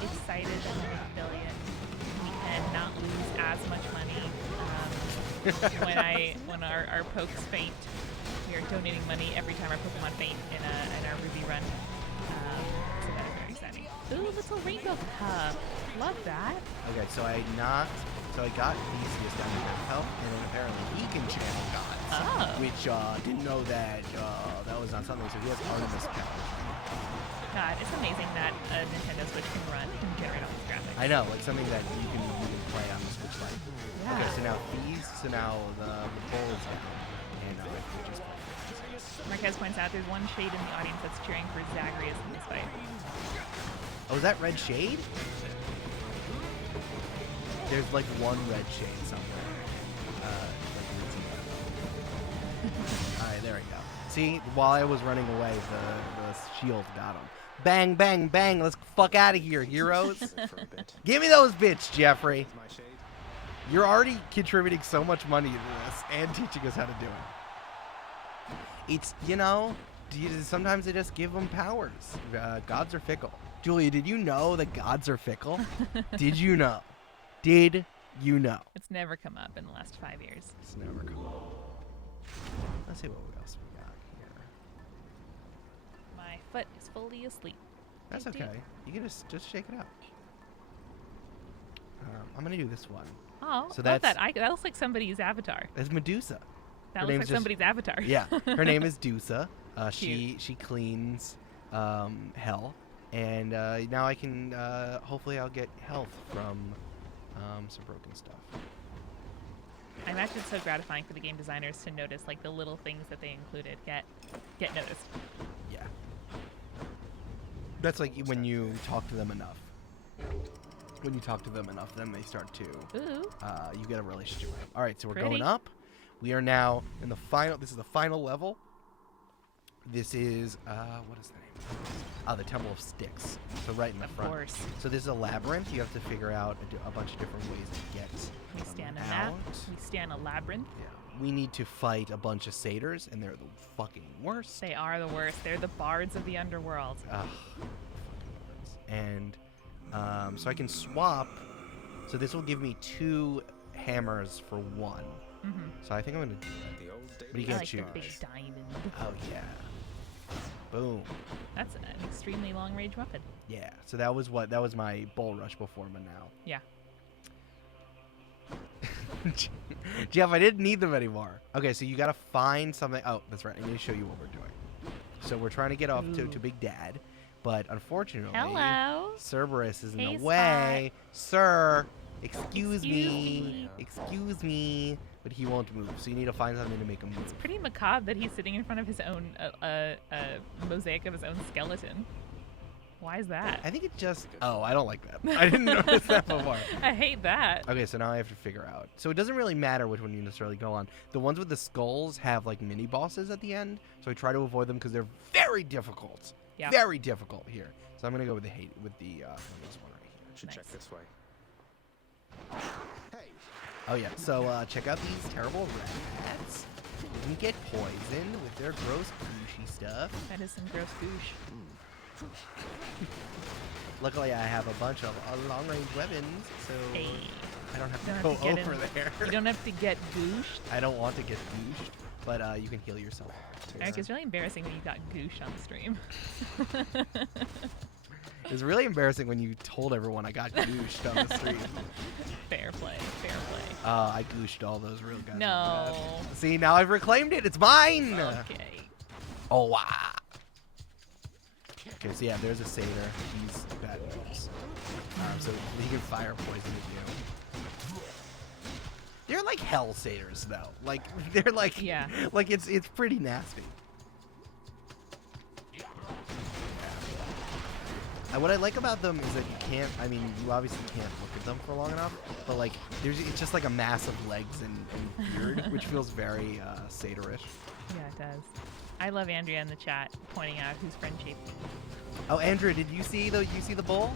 excited that we're affiliate. We cannot lose as much money when our pokes faint. We are donating money every time our Pokemon faint in our Ruby run. So that is very exciting. Ooh, little rainbow cup. Love that. Okay, so I got Theseus down in health, and then apparently he can channel gods. Oh. Which didn't know that that was not something. So he has Artemis powers. God, it's amazing that a Nintendo Switch can run and generate all these graphics. I know, like something that you can play on the Switch Lite. Yeah. Okay, so now the bowl is down, and just Marquez points out there's one shade in the audience that's cheering for Zagreus in this fight. oh, is that red shade? There's like one red shade somewhere. Alright, there we go. See, while I was running away, the shield got him. Bang, bang, bang. Let's fuck out of here, heroes. For a bit. Give me those bits, Jeffrey. My shade. You're already contributing so much money to this and teaching us how to do it. It's, sometimes they just give them powers. Gods are fickle. Julia, did you know that gods are fickle? Did you know? Did you know? It's never come up in the last 5 years. It's never come up. Let's see what else we got here. My foot is fully asleep. That's Doot, doot. okay. You can just shake it out. I'm gonna do this one. Oh, So love that's- that. That looks like somebody's avatar. It's Medusa. That Her looks name's like just- somebody's avatar. Yeah, her name is Dusa. Cute. She cleans hell, and now I can hopefully I'll get health from some broken stuff. I imagine it's so gratifying for the game designers to notice like the little things that they included get noticed. Yeah, that's like when you talk to them enough. When you talk to them enough, then they start to. Ooh. You get a relationship. All right, so we're Pretty. going up. We are now in the final. This is the final level. This is what is the name? Oh, the Temple of Styx. So right in the Of front. course. So this is a labyrinth. You have to figure out a bunch of different ways to get We stand in out. that. We stand a labyrinth. Yeah. We need to fight a bunch of satyrs, and they're the fucking worst. They are the worst. They're the bards of the underworld. Ugh, fucking worst. And so I can swap. So this will give me 2 hammers for 1. Mm-hmm. So I think I'm gonna do that. The old But you I can't like the choose. big diamond. Oh yeah. Boom. That's an extremely long-range weapon. Yeah. So that was my bull rush before, but now. Yeah. Jeff, I didn't need them anymore. Okay, so you gotta find something. Oh, that's right. I need to show you what we're doing. So we're trying to get off to Big Dad, but unfortunately, Hello. Cerberus is in Hey, the way. Sir, excuse me. Excuse me. But he won't move, so you need to find something to make him move. Pretty macabre that he's sitting in front of his own mosaic of his own skeleton. Why is that? I think it just. Oh, I don't like that. I didn't notice that before. I hate that. Okay, so now I have to figure out. So it doesn't really matter which one you necessarily go on. The ones with the skulls have like mini bosses at the end, so I try to avoid them because they're very difficult. Yeah. Very difficult here. So I'm gonna go with this one right here. Should check Nice. this way. Hey, Oh yeah. So check out these terrible rats. You can get poisoned with their gross gushy stuff. That is some gross goosh. Luckily, I have a bunch of long-range weapons, so Hey. I don't have Don't to have go to get over in- there. You don't have to get gooshed. I don't want to get gooshed, but you can heal yourself. Eric, it's really embarrassing when you got goosh on the stream. It was really embarrassing when you told everyone I got gooshed on the stream. Fair play. Fair play. I gooshed all those real guys. No. See, now I've reclaimed it. It's mine. Okay. Oh, wow. Okay, so yeah, there's a satyr. He's bad moves. So he can fire poison at you. They're like hell satyrs, though. Like, they're like... Yeah. Like, it's pretty nasty. What I like about them is that you can't, I mean, you obviously can't look at them for long enough, but like, it's just like a mass of legs and beard, which feels very satyrish. Yeah, it does. I love Andrea in the chat pointing out who's Frenchie. Oh, Andrea, did you see the bull?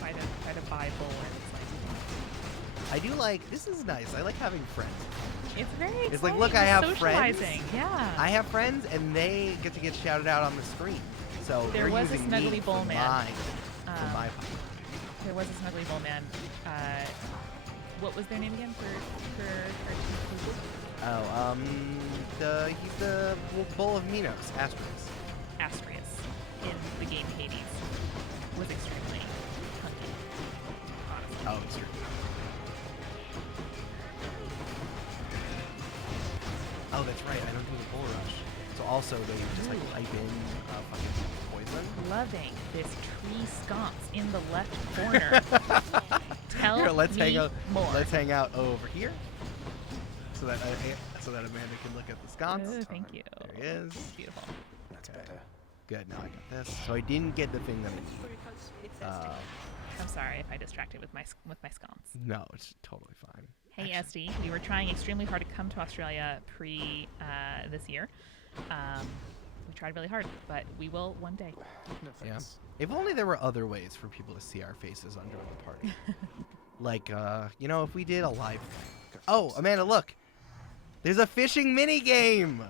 Try to buy bull and it's like I do like, this is nice. I like having friends. it's very exciting. It's like, look, I have friends. Socializing, yeah. I have friends, and they get to get shouted out on the screen. So There was a using Snuggly me Bull for man. for my There was a Snuggly Bull man. What was their name again for Oh, he's the bull of Minos, Astraeus. Astraeus in the game Hades was extremely hunky, honestly. Oh, it's true. Oh, that's right. I don't do the bull rush. So also they just like type in fucking poison. Loving this tree sconce in the left corner. Tell Here, let's me hang out. more. Let's hang out over here, so that Amanda can look at the sconce. Oh, thank you. There he is. Beautiful. That's better. Good. Now I got this. So I didn't get the thing that I need. I'm sorry if I distracted with my sconce. No, it's totally fine. Hey SD, we were trying extremely hard to come to Australia pre this year. We tried really hard, but we will one day. No Yeah. thanks. If only there were other ways for people to see our faces under the party. Like, you know, if we did a live. Oh, Amanda, look. There's a fishing mini game.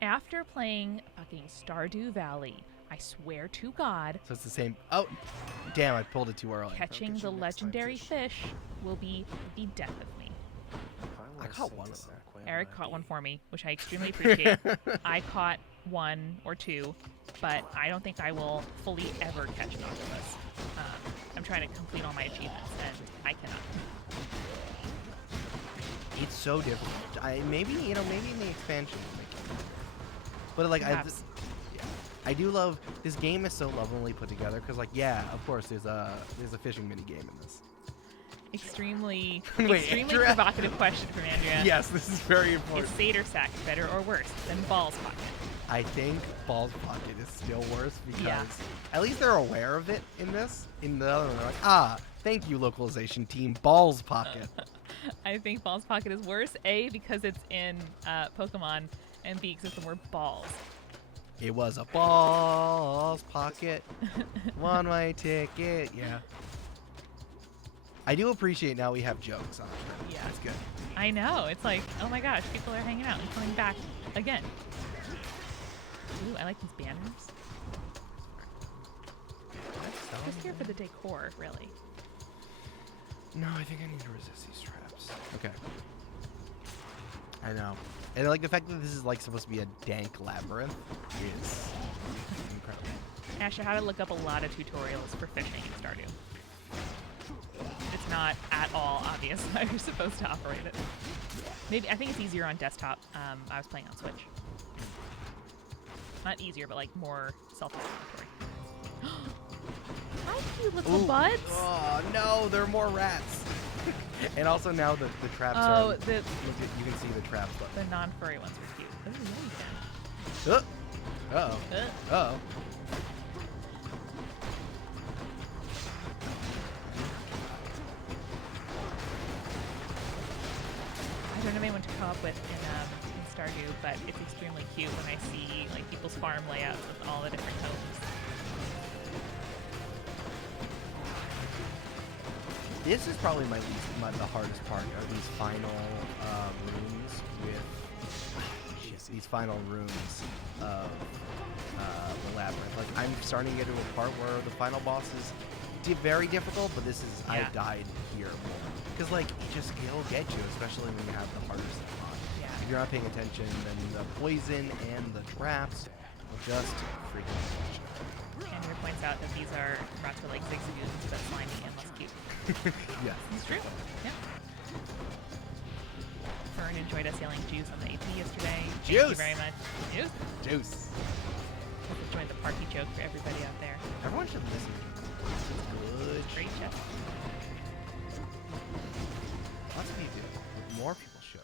After playing fucking Stardew Valley, I swear to God, So it's the same. Oh, damn! I pulled it too early. catching get the you next time, legendary fish. fish will be the death of me. I caught one of them. Eric caught one for me, which I extremely appreciate. I caught one or two, but I don't think I will fully ever catch an octopus. I'm trying to complete all my achievements, and I cannot. It's so difficult. Maybe in the expansion. we'll make it. But like, Perhaps. I do love this game. Is so lovingly put together because, like, yeah, of course, there's a fishing mini game in this. Extremely Wait, Andrea- provocative question from Andrea. Yes, this is very Is important. Satyr Sack better or worse than Balls Pocket? I think Balls Pocket is still worse because Yeah. at least they're aware of it in this. In the other one, they're like, thank you, localization team, Balls Pocket. I think Balls Pocket is worse. A, because it's in Pokemon, and B, because it's the word balls. It was a Balls Pocket, one-way ticket, yeah. I do appreciate now we have jokes on it. Yeah. That's good. I know. It's like, oh my gosh, people are hanging out and coming back again. Ooh, I like these banners. Just here for the decor, really. No, I think I need to resist these traps. Okay. I know. And like the fact that this is like supposed to be a dank labyrinth is incredible. Asher had to look up a lot of tutorials for fishing in Stardew. It's not at all obvious how you're supposed to operate it. Maybe I think it's easier on desktop. I was playing on Switch. Not easier, but like more self-explanatory. Hi, cute little Ooh. buds. Oh no, there are more rats. And also now the traps Oh, are. the You can see the traps. But non-furry ones were cute. Ooh, yeah, uh oh. you can. Uh oh. I don't know anyone to come up with in Stardew, but it's extremely cute when I see like people's farm layouts with all the different homes. This is probably the hardest part are these final rooms with these final rooms of the labyrinth. Like I'm starting to get to a part where the final boss is very difficult, but this is Yeah. I've died here more because like it'll get you, especially when you have the harder stuff on. Yeah. If you're not paying attention, then the poison and the traps will just freaking crush you. Andrew points out that these rats are like zigzagoons, but slimy and less cute. Yes. It's true. Yeah. Fern enjoyed us yelling juice on the AP yesterday. Thank you Juice! very much. Juice? Juice. Joined the party joke for everybody out there. Everyone should listen. It's good. Great chat. Lots of you do. More people should.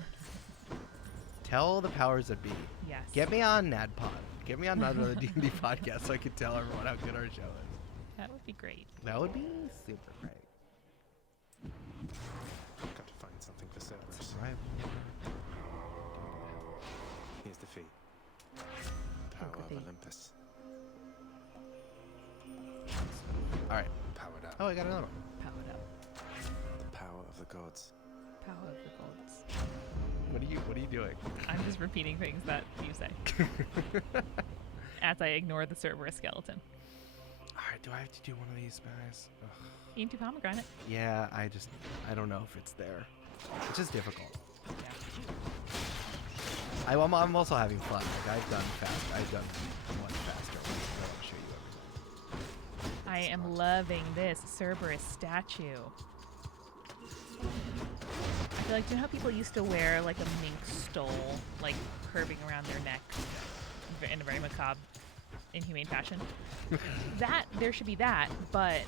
Tell the powers that be. Yes. Get me on NADPod. Get me on another D&D podcast so I can tell everyone how good our show is. That would be great. That would be super great. Got to find something for Cerberus. Right. Here's the fee. Power the of fee. Olympus. All right. Powered up. Oh, I got another one. Powered up. The power of the gods. Power of the gods. What are you doing? I'm just repeating things that you say as I ignore the Cerberus skeleton. All right. Do I have to do one of these guys? Ugh. Eating 2 pomegranate. Yeah. I don't know if it's there. It's just difficult. Yeah. I'm also having fun. Like I've done much faster. I want to show you everything. I am loving this Cerberus statue. I feel like, do you know how people used to wear like a mink stole, like curving around their neck in a very macabre, inhumane fashion? There should be that, but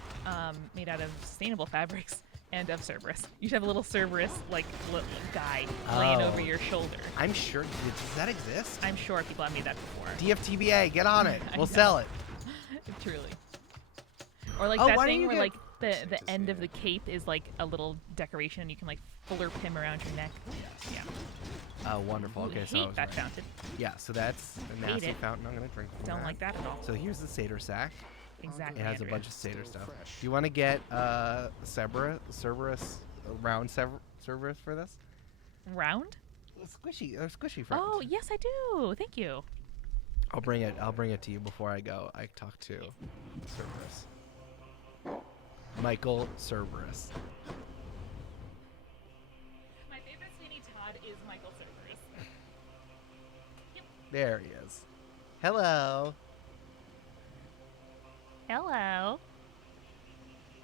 made out of sustainable fabrics and of Cerberus. You should have a little Cerberus like little guy laying over your shoulder. I'm sure. Does that exist? I'm sure people have made that before. DFTBA, get on it. I We'll know. sell it. Truly. Or like Oh, that why don't thing you where get- like the Satyrs end of here. the cape is like a little decoration. You can like flurp him around your neck. Yeah. Wonderful. Ooh, Okay, so I hate was that right. fountain. Yeah, so that's a Hate nasty it. fountain. I'm gonna drink from Don't that. like that at all. So here's the satyr sack. Exactly. It has a Andrea. bunch of satyr Still stuff. fresh. Do you want to get Cerberus, round Cerberus for this? Round? Squishy friend. Oh yes, I do. Thank you. I'll bring it to you before I go. I talk to Cerberus. Michael Cerberus. My favorite Sweeney Todd is Michael Cerberus. There he is. Hello, Hello.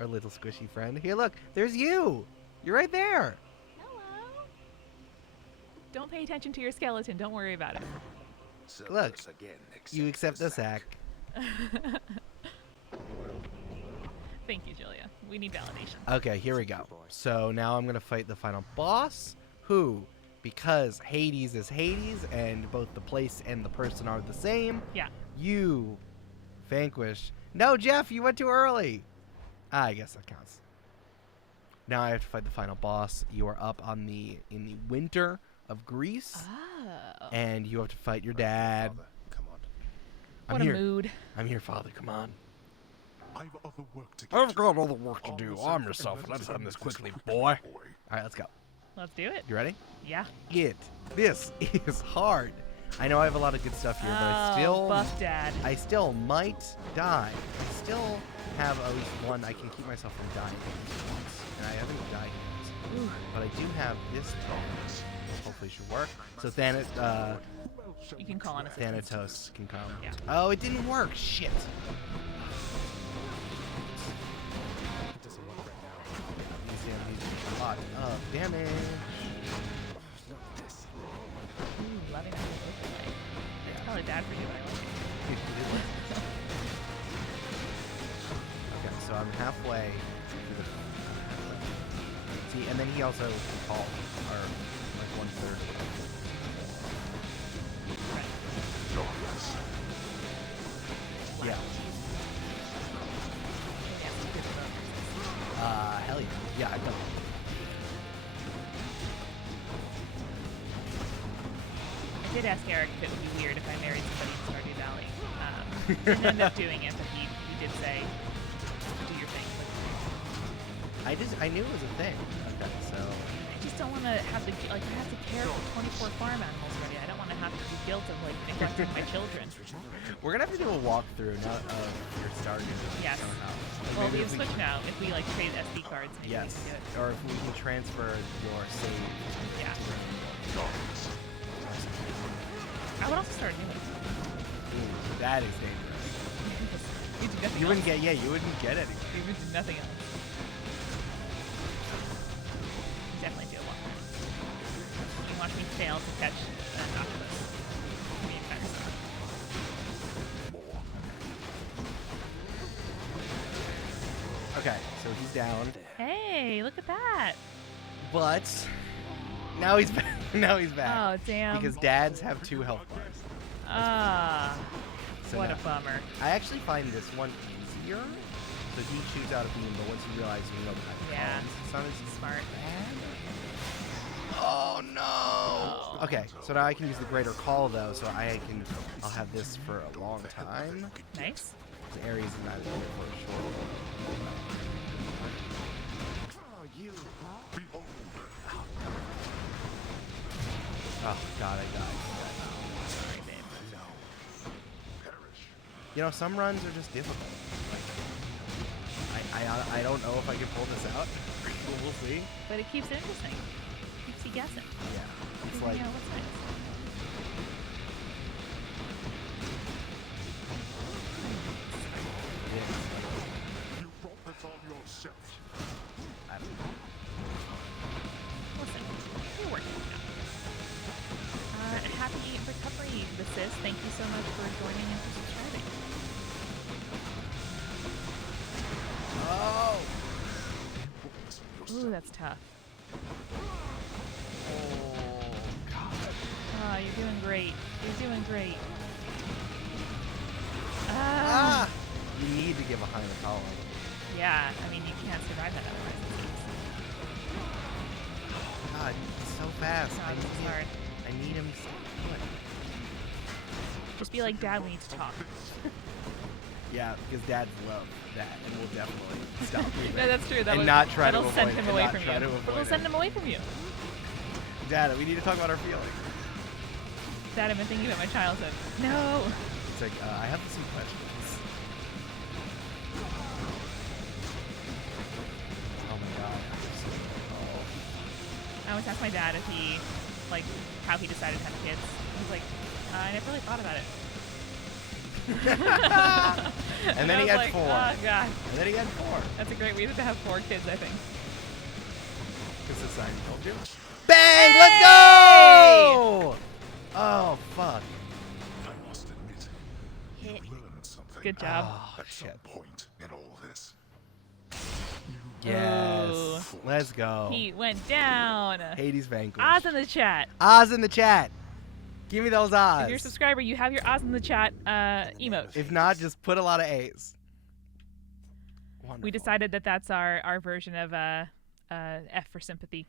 our little squishy friend. Here, look. There's you. You're right there. Hello. Don't pay attention to your skeleton. Don't worry about it. Look, you accept the sack. Thank you, Julia. We need validation. Okay, here we go. Boy. So now I'm gonna fight the final boss, who, because Hades is Hades and both the place and the person are the same, Yeah. you vanquish. No, Jeff, you went too early. I guess that counts. Now I have to fight the final boss. You are up in the winter of Greece, Oh. and you have to fight your dad. Father, come on. I'm What here. a mood. I'm here, Father. Come on. I've other work to I've get got other work to Arm do. yourself Arm and yourself. let Let's us end end this this quickly, business, boy. boy. All right, let's go. Let's do it. You ready? Yeah. This is hard. I know I have a lot of good stuff here, but Oh, buff dad. I still might die. I still have at least one. I can keep myself from dying at least once, and I haven't died yet. Ooh. But I do have this token. Hopefully, should work. So You can call on us. Thanatos can come. Yeah. Oh, it didn't work. Shit. It doesn't work right now. He's a lot of damage. Not this. Ooh, loving that. It's probably bad for you, but I like it. Okay, so I'm halfway. through the- See, and then he also can call, or like 1/3. Right. Yeah. Yeah, it's good for Hell yeah. Yeah, I've done it. I did ask Eric if it would be weird if I married somebody in Stardew Valley. Didn't end up doing it, but he did say, do your thing. I knew it was a thing. Okay, so I just don't want to have the, like, I have to care for 24 farm animals already. I don't want to have the guilt of, like, neglecting my children. we're gonna have to do a walkthrough, not of your Stardew. Yes. somehow. Like, Well, maybe we if have Switch now. If we, like, trade SD cards, maybe Yes, we can do it. or if we can transfer your save. Yeah. I would also start a new one. Ooh, that is dangerous. You do nothing You wouldn't else. get, you wouldn't get anything. You would do nothing else. Definitely do a walkthrough. You watch fail to catch an octopus. I mean, dinosaur. Okay, so he's down. Hey, look at that. But now he's back. Now he's back. Oh, damn. Because dads have 2 health bars. Ah, So what now- a bummer. I actually find this one easier. So he shoots out a beam, but once you realize you know the Yeah. it's not as Smart. Oh no! Okay, so now I can use the greater call though, so I'll have this for a long time. Nice. The Ares is not for sure. Oh god, I died. Sorry, babe. You know, some runs are just difficult. I don't know if I can pull this out. We'll see. But it keeps it interesting. Keeps you guessing. Yeah, it's Figuring like out what's next. You brought this on yourself. I don't know. Listen, you're working it out. Happy recovery, the sis. Thank you so much for joining and for subscribing. Oh! Ooh, that's tough. Oh god. Oh, you're doing great. You're doing great. Ah! You need to get behind the column. Yeah, I mean, you can't survive that otherwise. It seems. God, it's so fast. No, this is hard. I need him so good. Just be like, Dad, we need to talk. Yeah, because dads love that and will definitely stop me. No, that's true. And not try to that'll send avoid- him and away not from try you. to avoid It'll send it. him away from you. Dad, we need to talk about our feelings. Dad, I've been thinking about my childhood. No. It's like, I have some questions. Oh my god. I always ask my dad if he, like, how he decided to have kids. He's like, I never really thought about it. And then I he was had like, 4. Oh, God. And then he had 4. That's a great reason to have 4 kids, I think. Because society told you. Bang! Let's go! Oh, fuck. I must admit, you Hit. learned something. Good job. Oh, At some shit. point in all this. Yes. Ooh. Let's go. He went down. Hades vanquished. Oz in the chat. Oz in the chat. Give me those Oz. If you're a subscriber, you have your Oz in the chat emote. If not, just put a lot of A's. Wonderful. We decided that that's our version of F for sympathy.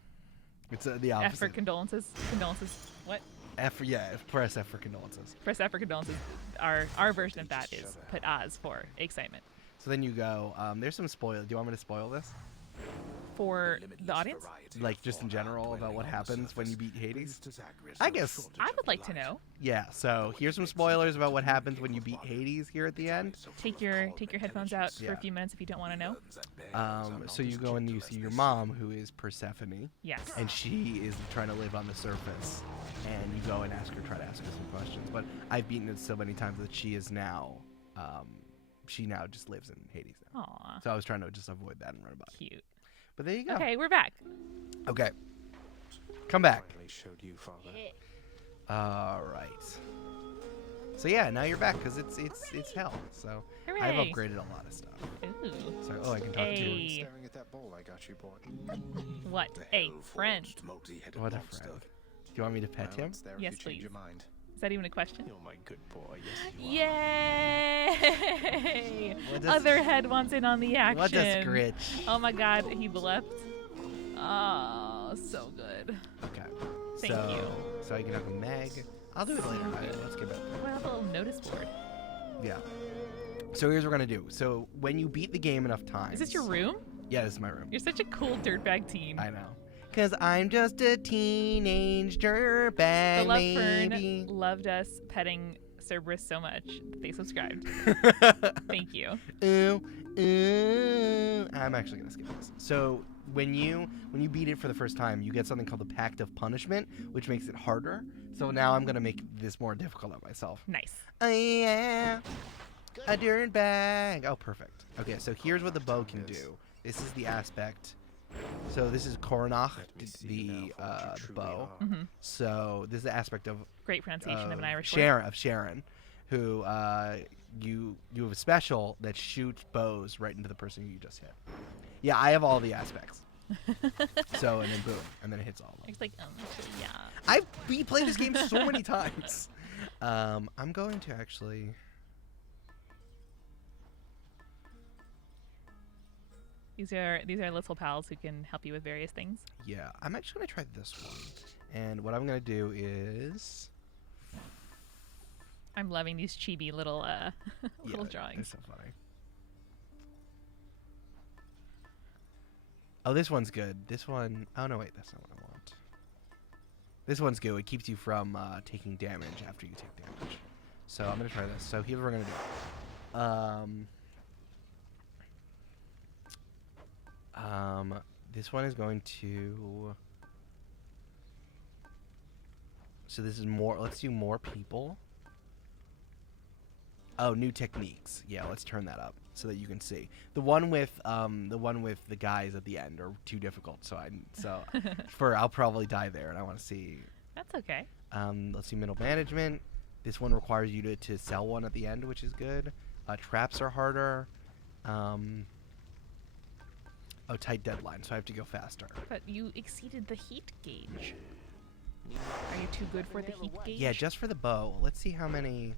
It's the opposite. F for condolences. Condolences. What? F for, yeah, press F for condolences. Press F for condolences. Our version of that is put Oz for excitement. So then you go, there's some spoil. Do you want me to spoil this? For the audience? Like, just in general about what happens when you beat Hades? I guess. I would like to know. Yeah, so here's some spoilers about what happens when you beat Hades here at the end. Take your headphones out for Yeah. a few minutes if you don't want to know. So you go and you see your mom, who is Persephone, Yes. and she is trying to live on the surface. And you go and try to ask her some questions. But I've beaten it so many times that she is now, she now just lives in Hades now. Aw, So I was trying to just avoid that and run about it. cute. But there you go. Okay, we're back. Okay. Come back. Finally showed you, Father. All right. So yeah, now you're back because it's hell. So I've Hooray. upgraded a lot of stuff. Ooh. So I can talk to you. Hey. Staring at that bowl I got you, boy. What? A friend. What a friend. Do you want me to pet Well, him? it's there if Yes, you change please. your mind. Is that even a question? You're my good boy. Yes, you are. Yay! What does- Other head wants in on the action. What does Gritch? Oh my god, he left. Oh, so good. Okay. Thank so, you. So I can talk to Meg. I'll do it later. Let's get back. Oh, I have a little notice board. Yeah. So here's what we're gonna do. So when you beat the game enough times. Is this your room? Yeah, this is my room. You're such a cool dirtbag teen. I know. Cause I'm just a teenage dirtbag. The Love maybe. Fern loved us petting Cerberus so much that they subscribed. Thank you. Ooh, ooh. I'm actually gonna skip this. So when you beat it for the first time, you get something called the Pact of Punishment, which makes it harder. So now I'm gonna make this more difficult on myself. Nice. I am a dirtbag. Oh, perfect. Okay, so here's what the bow can do. This is the aspect So this is Koronach, Let me see you now the for what you truly bow. are. Mm-hmm. So this is the aspect of Great pronunciation of an Irish word. Sharon, who you have a special that shoots bows right into the person you just hit. Yeah, I have all the aspects. So and then boom, and then it hits all of them. It's like, actually, yeah. We played this game so many times. I'm going to actually. These are little pals who can help you with various things. Yeah, I'm actually gonna try this one, and what I'm gonna do is. I'm loving these chibi little little Yeah, drawings. It's so funny. Oh, this one's good. This one. Oh no, wait, that's not what I want. This one's good. It keeps you from taking damage after you take damage. So I'm gonna try this. So here's what we're gonna do. This one is going to. So this is more. Let's do more people. Oh, new techniques. Yeah, let's turn that up so that you can see. The one with the guys at the end are too difficult. So I'll probably die there, and I want to see. That's okay. Let's see middle management. This one requires you to sell one at the end, which is good. Traps are harder. Tight deadline, so I have to go faster. But you exceeded the heat gauge. Are you too good for the heat gauge? Yeah, just for the bow. Let's see how many.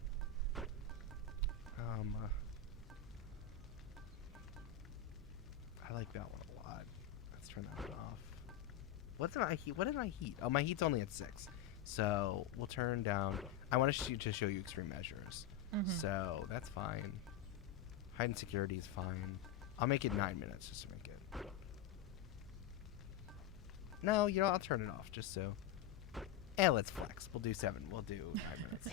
I like that one a lot. Let's turn that one off. What did my heat? Oh, my heat's only at 6. So we'll turn down. I want to show you extreme measures. So that's fine. Height and security is fine. I'll make it 9 minutes just to make it. No, I'll turn it off just so. Let's flex. We'll do 7. We'll do 9 minutes.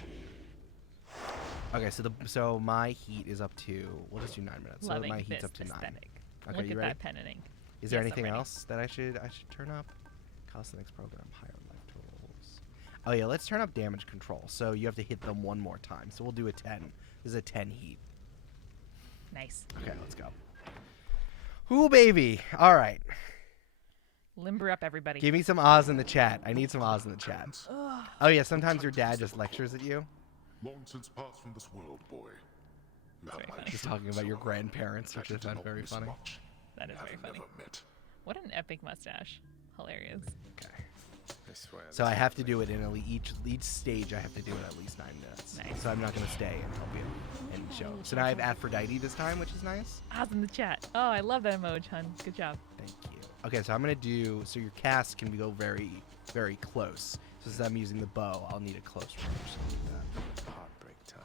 Okay, so my heat is up to. We'll just do 9 minutes. Loving so my heat's this up to 9. aesthetic. Okay, Look you at ready? that pen and ink. Is there Yes, I'm anything ready. else that I should turn up? Calisthenics program, higher life totals. Oh yeah, let's turn up damage control. So you have to hit them one more time. So we'll do a 10. This is a 10 heat. Nice. Okay, let's go. Ooh, baby. All right. Limber up, everybody. Give me some Oz in the chat. I need some Oz in the chat. Oh yeah, sometimes your dad just lectures at you. Long since passed from this world, boy. Now Very my funny. Just talking about your grandparents, which I found very funny. That is very funny. Met. What an epic mustache. Hilarious. Okay. I swear. So I have to do it in each stage. I have to do it at least 9 minutes. Nice. So I'm not gonna stay and help you and show. So now I have Aphrodite this time, which is nice. Oz in the chat. Oh, I love that emoji, hun. Good job. Thank you. Okay, so I'm gonna do. So your cast can go very, very close. So since I'm using the bow, I'll need a close range. Something like that. Heartbreak time.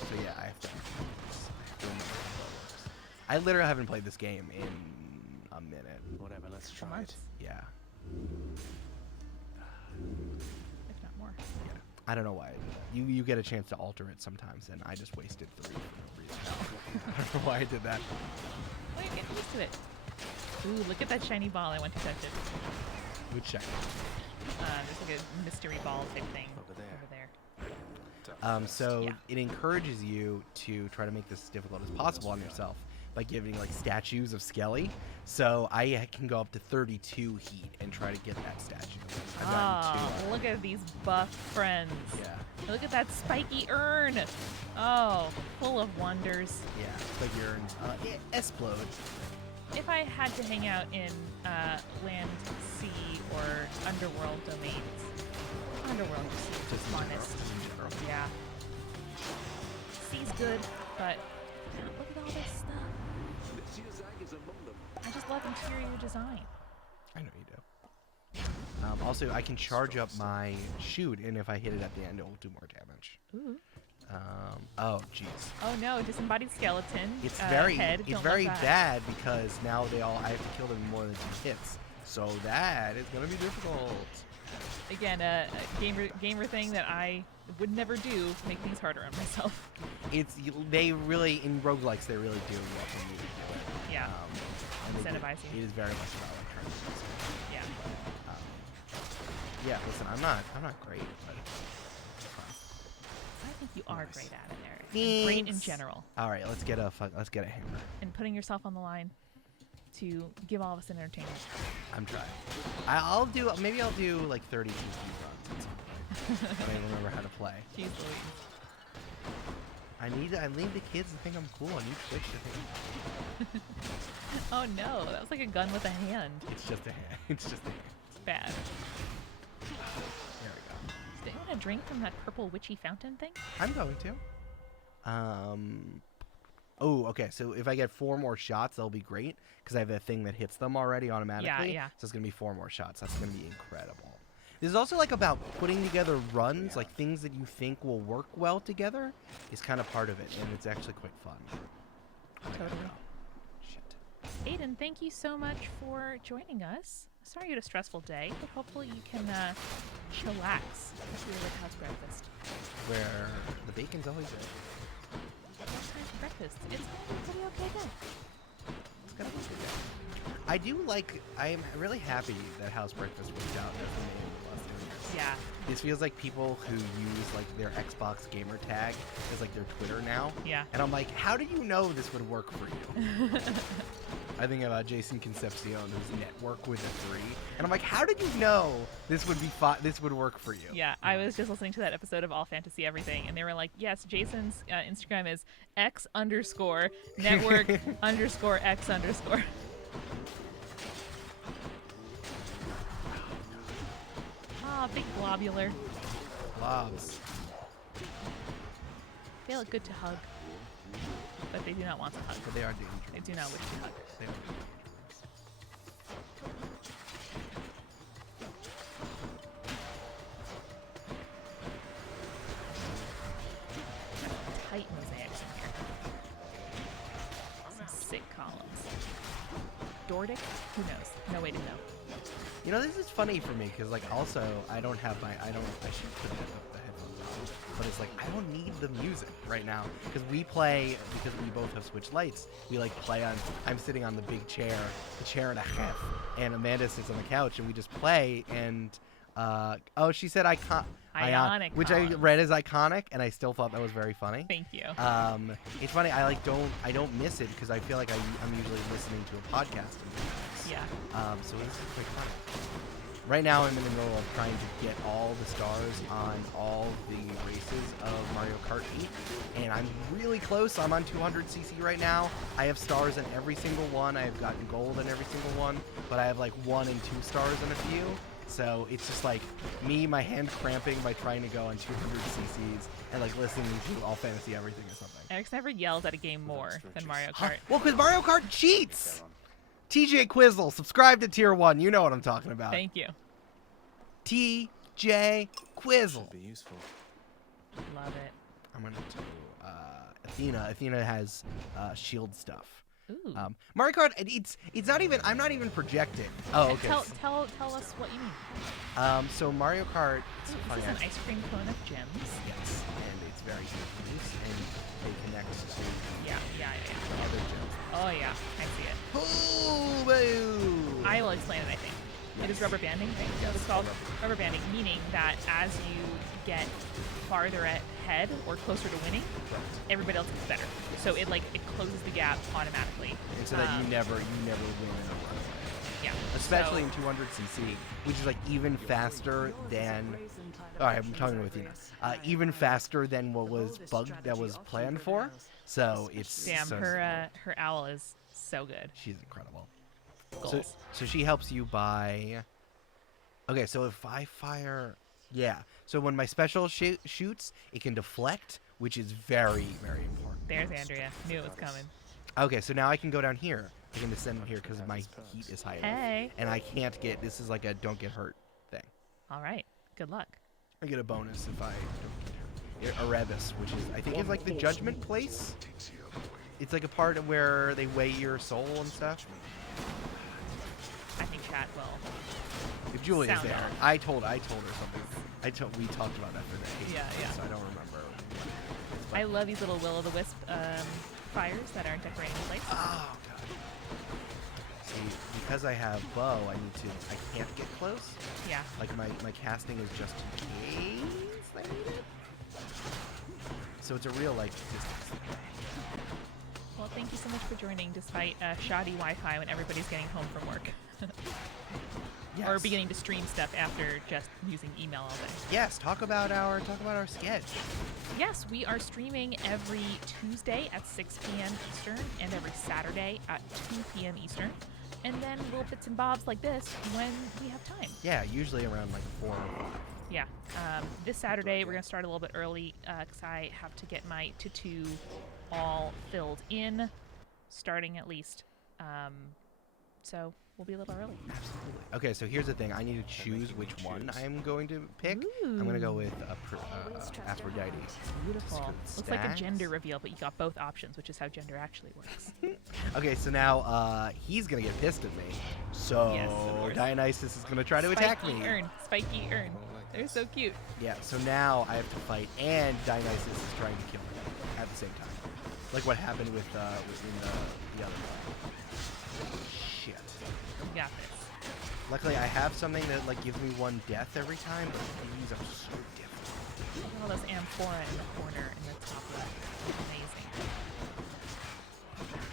So yeah, I have to. I literally haven't played this game in a minute. Whatever, let's try it. Months, Yeah. if not more. Yeah. I don't know why I did that. You get a chance to alter it sometimes, and I just wasted 3 for no reason. I don't know why I did that. Oh, you're getting used to it. Ooh, look at that shiny ball. I want to touch it. Good check. There's like a mystery ball type thing Over there. So Yeah. it encourages you to try to make this as difficult as possible on yourself by giving like statues of Skelly. So I can go up to 32 heat and try to get that statue. I've gotten Oh, two, look at these buff friends. yeah, Look at that spiky urn. Oh, full of wonders. yeah. But you're explode. If I had to hang out in land, sea, or underworld domains, underworld is Just in general, funnest. just in general. Yeah. Sea's good, but look at all this stuff. I just love interior design. I know you do. Also, I can charge up my shoot, and if I hit it at the end, it will do more damage. Ooh. Oh, jeez. Oh no, disembodied skeleton. It's head. it's Don't very love that. bad because now I have to kill them in more than 2 hits. So that is gonna be difficult. Again, a gamer thing that I would never do. Make things harder on myself. They really in roguelikes they really do welcome you to do it. Yeah. And they do. Incentivize you. It is very much about like trying to do something. Yeah. Yeah, listen, I'm not great, but it's fun. I think you are Nice. great at it, Eric. And great in Thanks. general. All right, let's get a hammer. And putting yourself on the line. to give all of us an entertainment. I'm trying. I'll do, maybe I'll do like 30 CC runs at some point. When I remember how to play. Jeez Louise. I need the kids to think I'm cool. I need Twitch to think Oh no, that was like a gun with a hand. it's just a hand. It's just a hand. It's bad. There we go. Does anyone want to drink from that purple witchy fountain thing? I'm going to. Oh, okay. So if I get 4 more shots, that'll be great because I have a thing that hits them already automatically. Yeah. So it's gonna be 4 more shots. That's gonna be incredible. This is also like about putting together runs, like things that you think will work well together, is kind of part of it, and it's actually quite fun. Totally. Shit. Aiden, thank you so much for joining us. Sorry you had a stressful day, but hopefully you can chillax after your late house breakfast. Where the bacon's always good. What time for breakfast? It's gonna be a pretty okay day. It's gonna be good. I do like. I am really happy that house breakfast worked out as the name of the last 10 years. Yeah. This feels like people who use like their Xbox gamer tag as like their Twitter now. Yeah. And I'm like, how did you know this would work for you? I think about Jason Concepcion, who's network with a 3, and I'm like, how did you know this would be this would work for you? Yeah, I was just listening to that episode of All Fantasy Everything, and they were like, yes, Jason's Instagram is X_network _X_. Ah, big globular. Blobs. They look good to hug, but they do not want to hug. But they are dangerous. They do not wish to hug. They are dangerous. Tight mosaics in here. Some sick columns. Dordic? Who knows? No way to know. You know, this is funny for me because, like, also I don't have my I should put the headphones on, but it's like I don't need the music right now because we both have Switch lights. We like play on. I'm sitting on the big chair, a chair and a half, and Amanda sits on the couch, and we just play. And oh, she said Ionic, which I read as iconic, and I still thought that was very funny. Thank you. It's funny. I don't miss it because I feel like I'm usually listening to a podcast. Yeah. So this is quite funny. Right now I'm in the middle of trying to get all the stars on all the races of Mario Kart 8, and I'm really close. I'm on 200cc right now. I have stars in every single one. I have gotten gold in every single one, but I have like 1 and 2 stars in a few. So it's just like me, my hand cramping by trying to go on 200cc's and like listening to All Fantasy Everything or something. Eric's never yelled at a game more than Mario Kart. Well, because Mario Kart cheats! TJ Quizzle, subscribe to Tier 1. You know what I'm talking about. Thank you. TJ Quizzle. Should be useful. Love it. I'm going to do Athena. Athena has shield stuff. Ooh. Mario Kart, it's not even, I'm not even projecting. Oh, okay. Tell us what you mean. So Mario Kart, it's Ooh, funny. this is an ice cream cone of gems. Yes, and it's very loose, and they connect to Yeah. other gems. Oh yeah, I see it. Boo! Boo! I will explain it, I think. It is rubber banding, right? Yes, It's called rubber banding, meaning that as you get farther ahead or closer to winning, everybody else gets better. So it closes the gap automatically. And so that you never win in a runaway. Yeah. Especially So- in 200cc, which is like even faster than. All right, I'm talking with Athena. Even faster than what was that was planned for. So it's. Damn, so her owl is so good. She's incredible. Goals. So she helps you by. Okay, so if I fire, yeah. So when my special shoots, it can deflect, which is very, very important. There's Andrea. Knew it was coming. Okay, so now I can go down here. I can descend here because my heat is high enough. Hey. And I can't get. This is like a don't get hurt thing. All right. Good luck. I get a bonus if I don't get hurt. Erebus, which is I think is like the judgment place. It's like a part of where they weigh your soul and stuff. I think chat will. If Julia's Sound there, off. I told her something. We talked about that for the Yeah. so I don't remember. I love these little will-o'-the-wisp fires that are decorating the place. Oh god. See, because I have bow, I can't get close. Yeah. Like my casting is just in case I need it. So it's a real like distance. Well, thank you so much for joining despite shoddy Wi-Fi when everybody's getting home from work. Yes. Or beginning to stream stuff after just using email all day. Yes, talk about our sketch. Yes, we are streaming every Tuesday at 6 p.m. Eastern and every Saturday at 2 p.m. Eastern. And then little bits and bobs like this when we have time. Yeah, usually around like 4 or 5. Yeah. This Saturday, we're going to start a little bit early because I have to get my tutu all filled in, starting at least. So we'll be a little early. Absolutely. Okay, so here's the thing. I need to choose which one I'm going to pick. I'm going to go with Aphrodite. Beautiful. Looks like a Stacks. gender reveal, but you got both options, which is how gender actually works. Okay, so now he's going to get pissed at me. So Yes, of course. Dionysus is going to try to attack me. Spiky Ern. They're so cute. Yeah, so now I have to fight, and Dionysus is trying to kill me at the same time. Like what happened with the other one. Shit. You got this. Luckily, I have something that like gives me 1 death every time, but these are so difficult. Look at all those amphora in the corner in the top left. Amazing.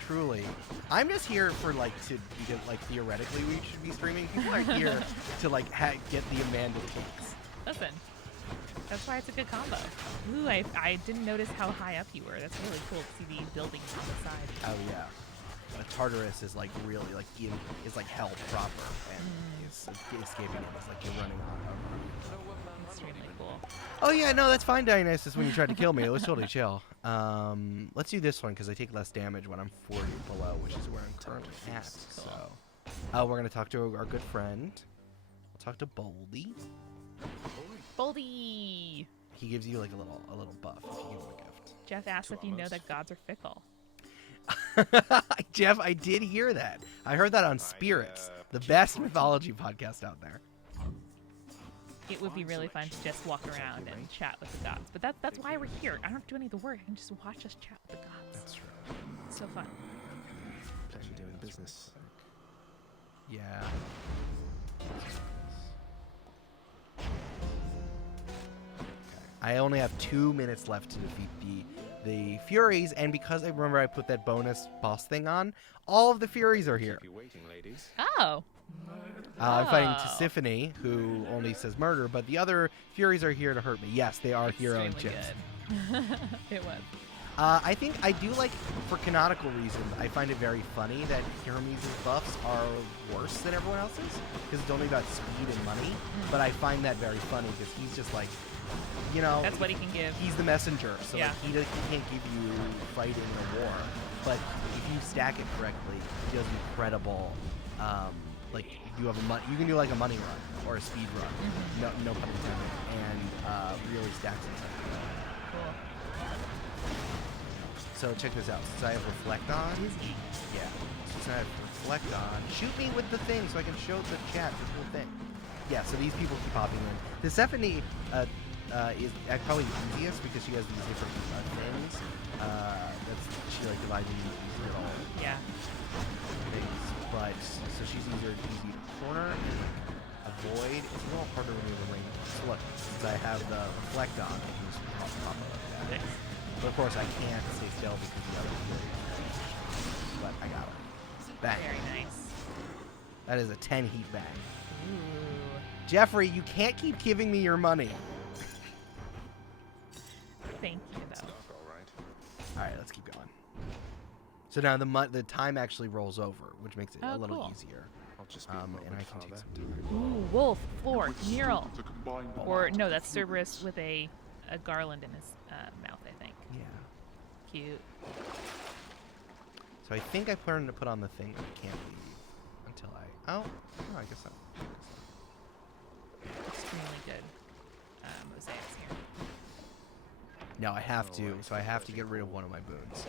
Truly. I'm just here for like because like theoretically we should be streaming. People are here to like get the Amanda kicks. Listen, that's why it's a good combo. Ooh, I didn't notice how high up you were. That's really cool to see the buildings on the side. Oh yeah. Tartarus is like really like is like hell proper, and is escaping it. It's like you're running on. Extremely cool. Oh yeah, no, that's fine, Dionysus. When you tried to kill me, it was totally chill. Let's do this one because I take less damage when I'm 40 below, which is where I'm currently at. So, we're gonna talk to our good friend. We'll talk to Boldy. Boldy! He gives you like a little buff if you give him a gift. Jeff asked if you know that gods are fickle. Jeff, I did hear that. I heard that on Spirits, the best mythology podcast out there. It would be really fun to just walk around and chat with the gods. But that's why we're here. I don't have to do any of the work. I can just watch us chat with the gods. That's true. It's so fun. Actually doing business. Yeah. I only have 2 minutes left to defeat the Furies, and because I remember I put that bonus boss thing on, all of the Furies are here. Keep you waiting, ladies. Oh! I'm fighting Tisiphone, who only says murder, but the other Furies are here to hurt me. Yes, they are hero and Extremely chips. good. It was. I think I do like, for canonical reasons, I find it very funny that Hermes' buffs are worse than everyone else's, because it's only about speed and money, but I find that very funny because he's just like, you know, That's what he can give. he's the messenger, so Yeah. like, he can't give you fighting or war, but if you stack it correctly, he does incredible, like, you have you can do like a money run or a speed run, no pun intended, and really stacks it. Cool. So check this out. Since I have Reflect on, yeah. Since I have Reflect on, shoot me with the thing so I can show the chat the cool thing. Yeah. So these people keep popping in. Tisiphone is probably the easiest because she has these different things. She like divides into these little Yeah. things. But so she's easy to corner and avoid. It's a little harder when you're in the ring. So look, since I have the Reflect on, I can just pop like that. Nice. But of course, I can't stay still because the other Fury. But I got it. Bang. Very nice. That is a 10 heat bang. Ooh. Jeffrey, you can't keep giving me your money. Thank you, though. Stuck, all right. All right, let's keep going. So now the time actually rolls over, which makes it Oh, a little cool. easier. I'll just be a And moment, I can take Father. some time. Ooh, wolf, floor, mural. To combine Or, no, that's Cerberus with a garland in his mouth, I think. Yeah. Cute. So I think I planned to put on the thing, but I can't leave until I. Oh, I guess so. Extremely good mosaics here. No, I have to. So I have to get rid of one of my boons.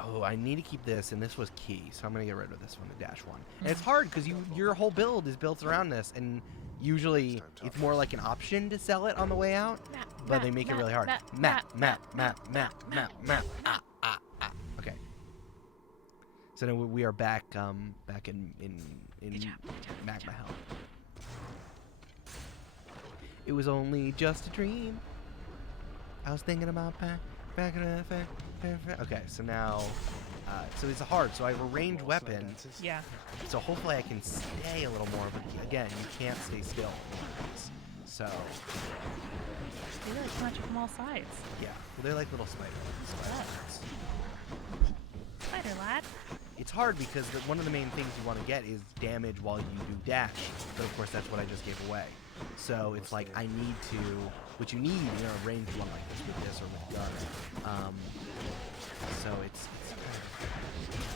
Oh, I need to keep this, and this was key, so I'm gonna get rid of this one, the dash one. And it's hard because your whole build is built around this, and usually it's more like an option to sell it on the way out, but they make it really hard. Map. Okay. So now we are back in Good job. Magma Hell. It was only just a dream. I was thinking about back Back in the okay, so now, so it's hard. So I have a ranged weapon. Yeah. So hopefully I can stay a little more. But again, you can't stay still. So They really come at you from all sides. yeah, well, they're like little spiders. Spider lad. It's hard because one of the main things you want to get is damage while you do dash. But of course, that's what I just gave away. So it's like I need to, what you need in a ranged one like this with this or with gun. So it's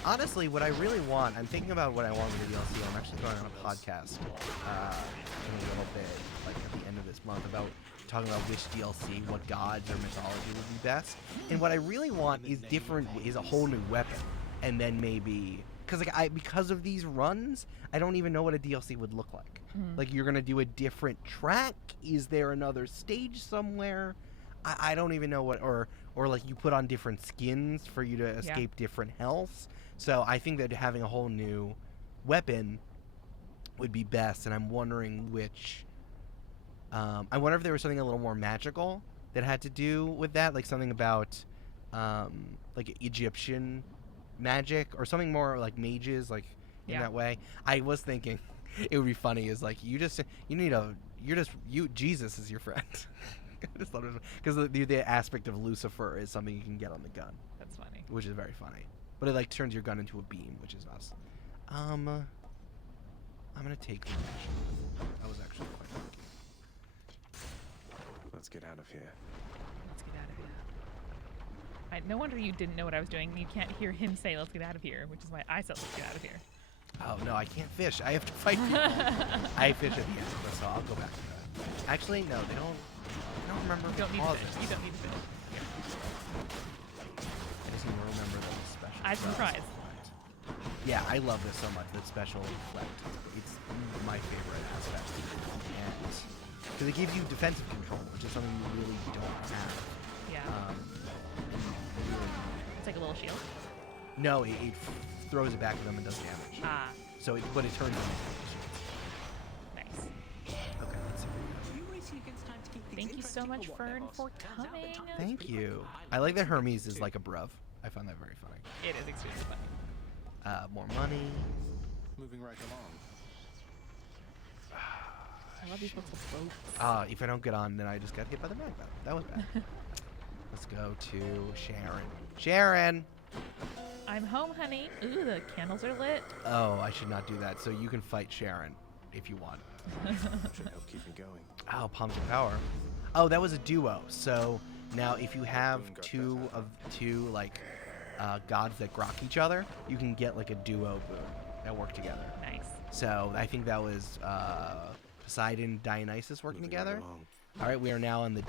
honestly what I really want. I'm thinking about what I want with the DLC. I'm actually going on a podcast in a little bit, like at the end of this month, about talking about which DLC, what gods or mythology would be best. And what I really want is a whole new weapon, and then maybe because of these runs, I don't even know what a DLC would look like. Like, you're gonna do a different track? Is there another stage somewhere? I don't even know what, or like you put on different skins for you to escape different healths. So I think that having a whole new weapon would be best, and I'm wondering which. I wonder if there was something a little more magical that had to do with that, like something about like Egyptian magic or something more like mages, like in that way. I was thinking it would be funny is like Jesus is your friend. Because the aspect of Lucifer is something you can get on the gun. That's funny. Which is very funny. But it like turns your gun into a beam, which is us. I'm gonna take the action. That was actually quite lucky. Let's get out of here. Let's get out of here. No wonder you didn't know what I was doing. You can't hear him say, "Let's get out of here," which is why I said, "Let's get out of here." Oh no, I can't fish. I have to fight people. I fish at the end, so I'll go back to that. Actually, no, they don't. I don't remember. You don't need to pause finish. it. You don't need to finish. I just need to remember the special. I'm surprised. Yeah, I love this so much. That special reflect. It's my favorite aspect. And because it gives you defensive control, which is something you really don't have. Yeah. Really, It's like a little shield. no, it throws it back at them and does damage. Ah, So, but it turns into damage. nice. Okay, let's see. Thank you so much, Fern, for coming. Thank you. I like that Hermes is like a bruv. I find that very funny. It is extremely funny. More money. Moving right along. I love these little boats. If I don't get on, then I just got hit by the mag. That was bad. Let's go to Sharon. Sharon! I'm home, honey. Ooh, the candles are lit. Oh, I should not do that. So you can fight Sharon if you want. Should help keep me going. Oh, Palms of Power. Oh, that was a duo. So now if you have two like gods that grok each other, you can get like a duo boon that work together. Nice. So I think that was Poseidon, Dionysus working Moving together. right along. All right, we are now on the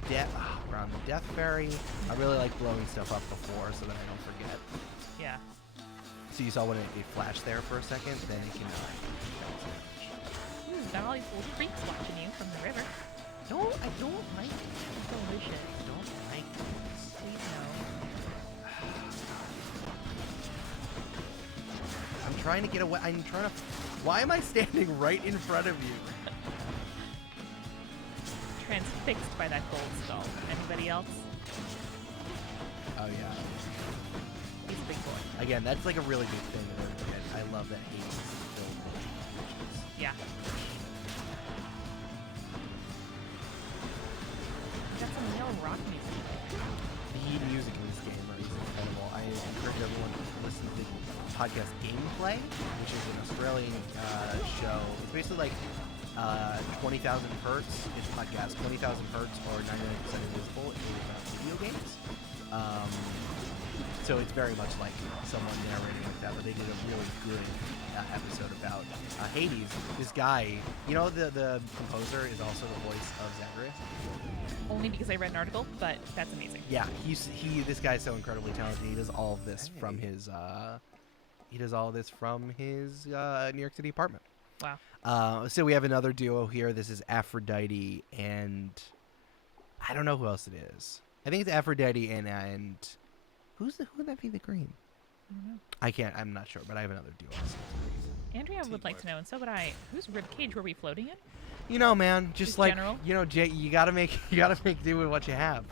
we're on the Death Ferry. I really like blowing stuff up before so that I don't forget. Yeah. So you saw when it flashed there for a second, then it can. Ooh, got all these little freaks watching you from the river. No, I don't like it. Delicious. I don't like this. Please no. I'm trying to get away. I'm trying to. Why am I standing right in front of you? Transfixed by that gold skull. Anybody else? Oh yeah. He's a big boy. Again, that's like a really good thing that I forget. I love that Hades is filled with witches. Yeah. Got some real rock music. The music in this game is incredible. I encourage everyone to listen to the podcast Gameplay, which is an Australian show. It's basically like 20,000 Hertz. It's a podcast. 20,000 Hertz or 99% Invisible is video games. So it's very much like someone narrating like that, but they did a really good episode about Hades. This guy, you know, the composer is also the voice of Zagreus. Only because I read an article, but that's amazing. Yeah, this guy's so incredibly talented. He does all of this from his New York City apartment. Wow. So we have another duo here. This is Aphrodite and I don't know who else it is. I think it's Aphrodite and who would that be the green? I don't know. I'm not sure, but I have another duo. Andrea would like to know, and so would I. Whose ribcage were we floating in? You know, man, just like general? you know, Jay, you gotta make do with what you have.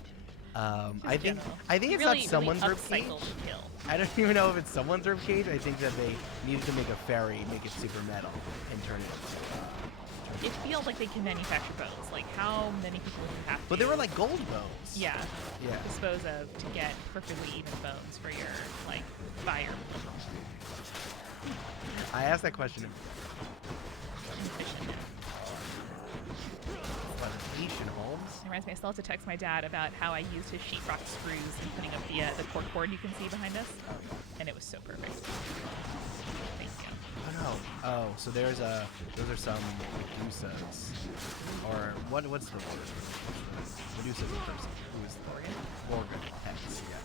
I think general. I think it's really, not someone's really ribcage. upcycle the kill. I don't even know if it's someone's ribcage. I think that they needed to make a fairy, make it super metal, and turn it. It feels like they can manufacture bows. Like, how many people do you have to? But they were like gold bows. Yeah. Yeah. Dispose of to get perfectly even bones for your like fire. I asked that question. Presentation, Holmes. It reminds me, I still have to text my dad about how I used his sheetrock screws in putting up the cork board you can see behind us, and it was so perfect. Thank you. Oh no. Oh, so those are some Medusas. Or what's the word? Medusa's a person. Who is the Gorgon heads, yeah.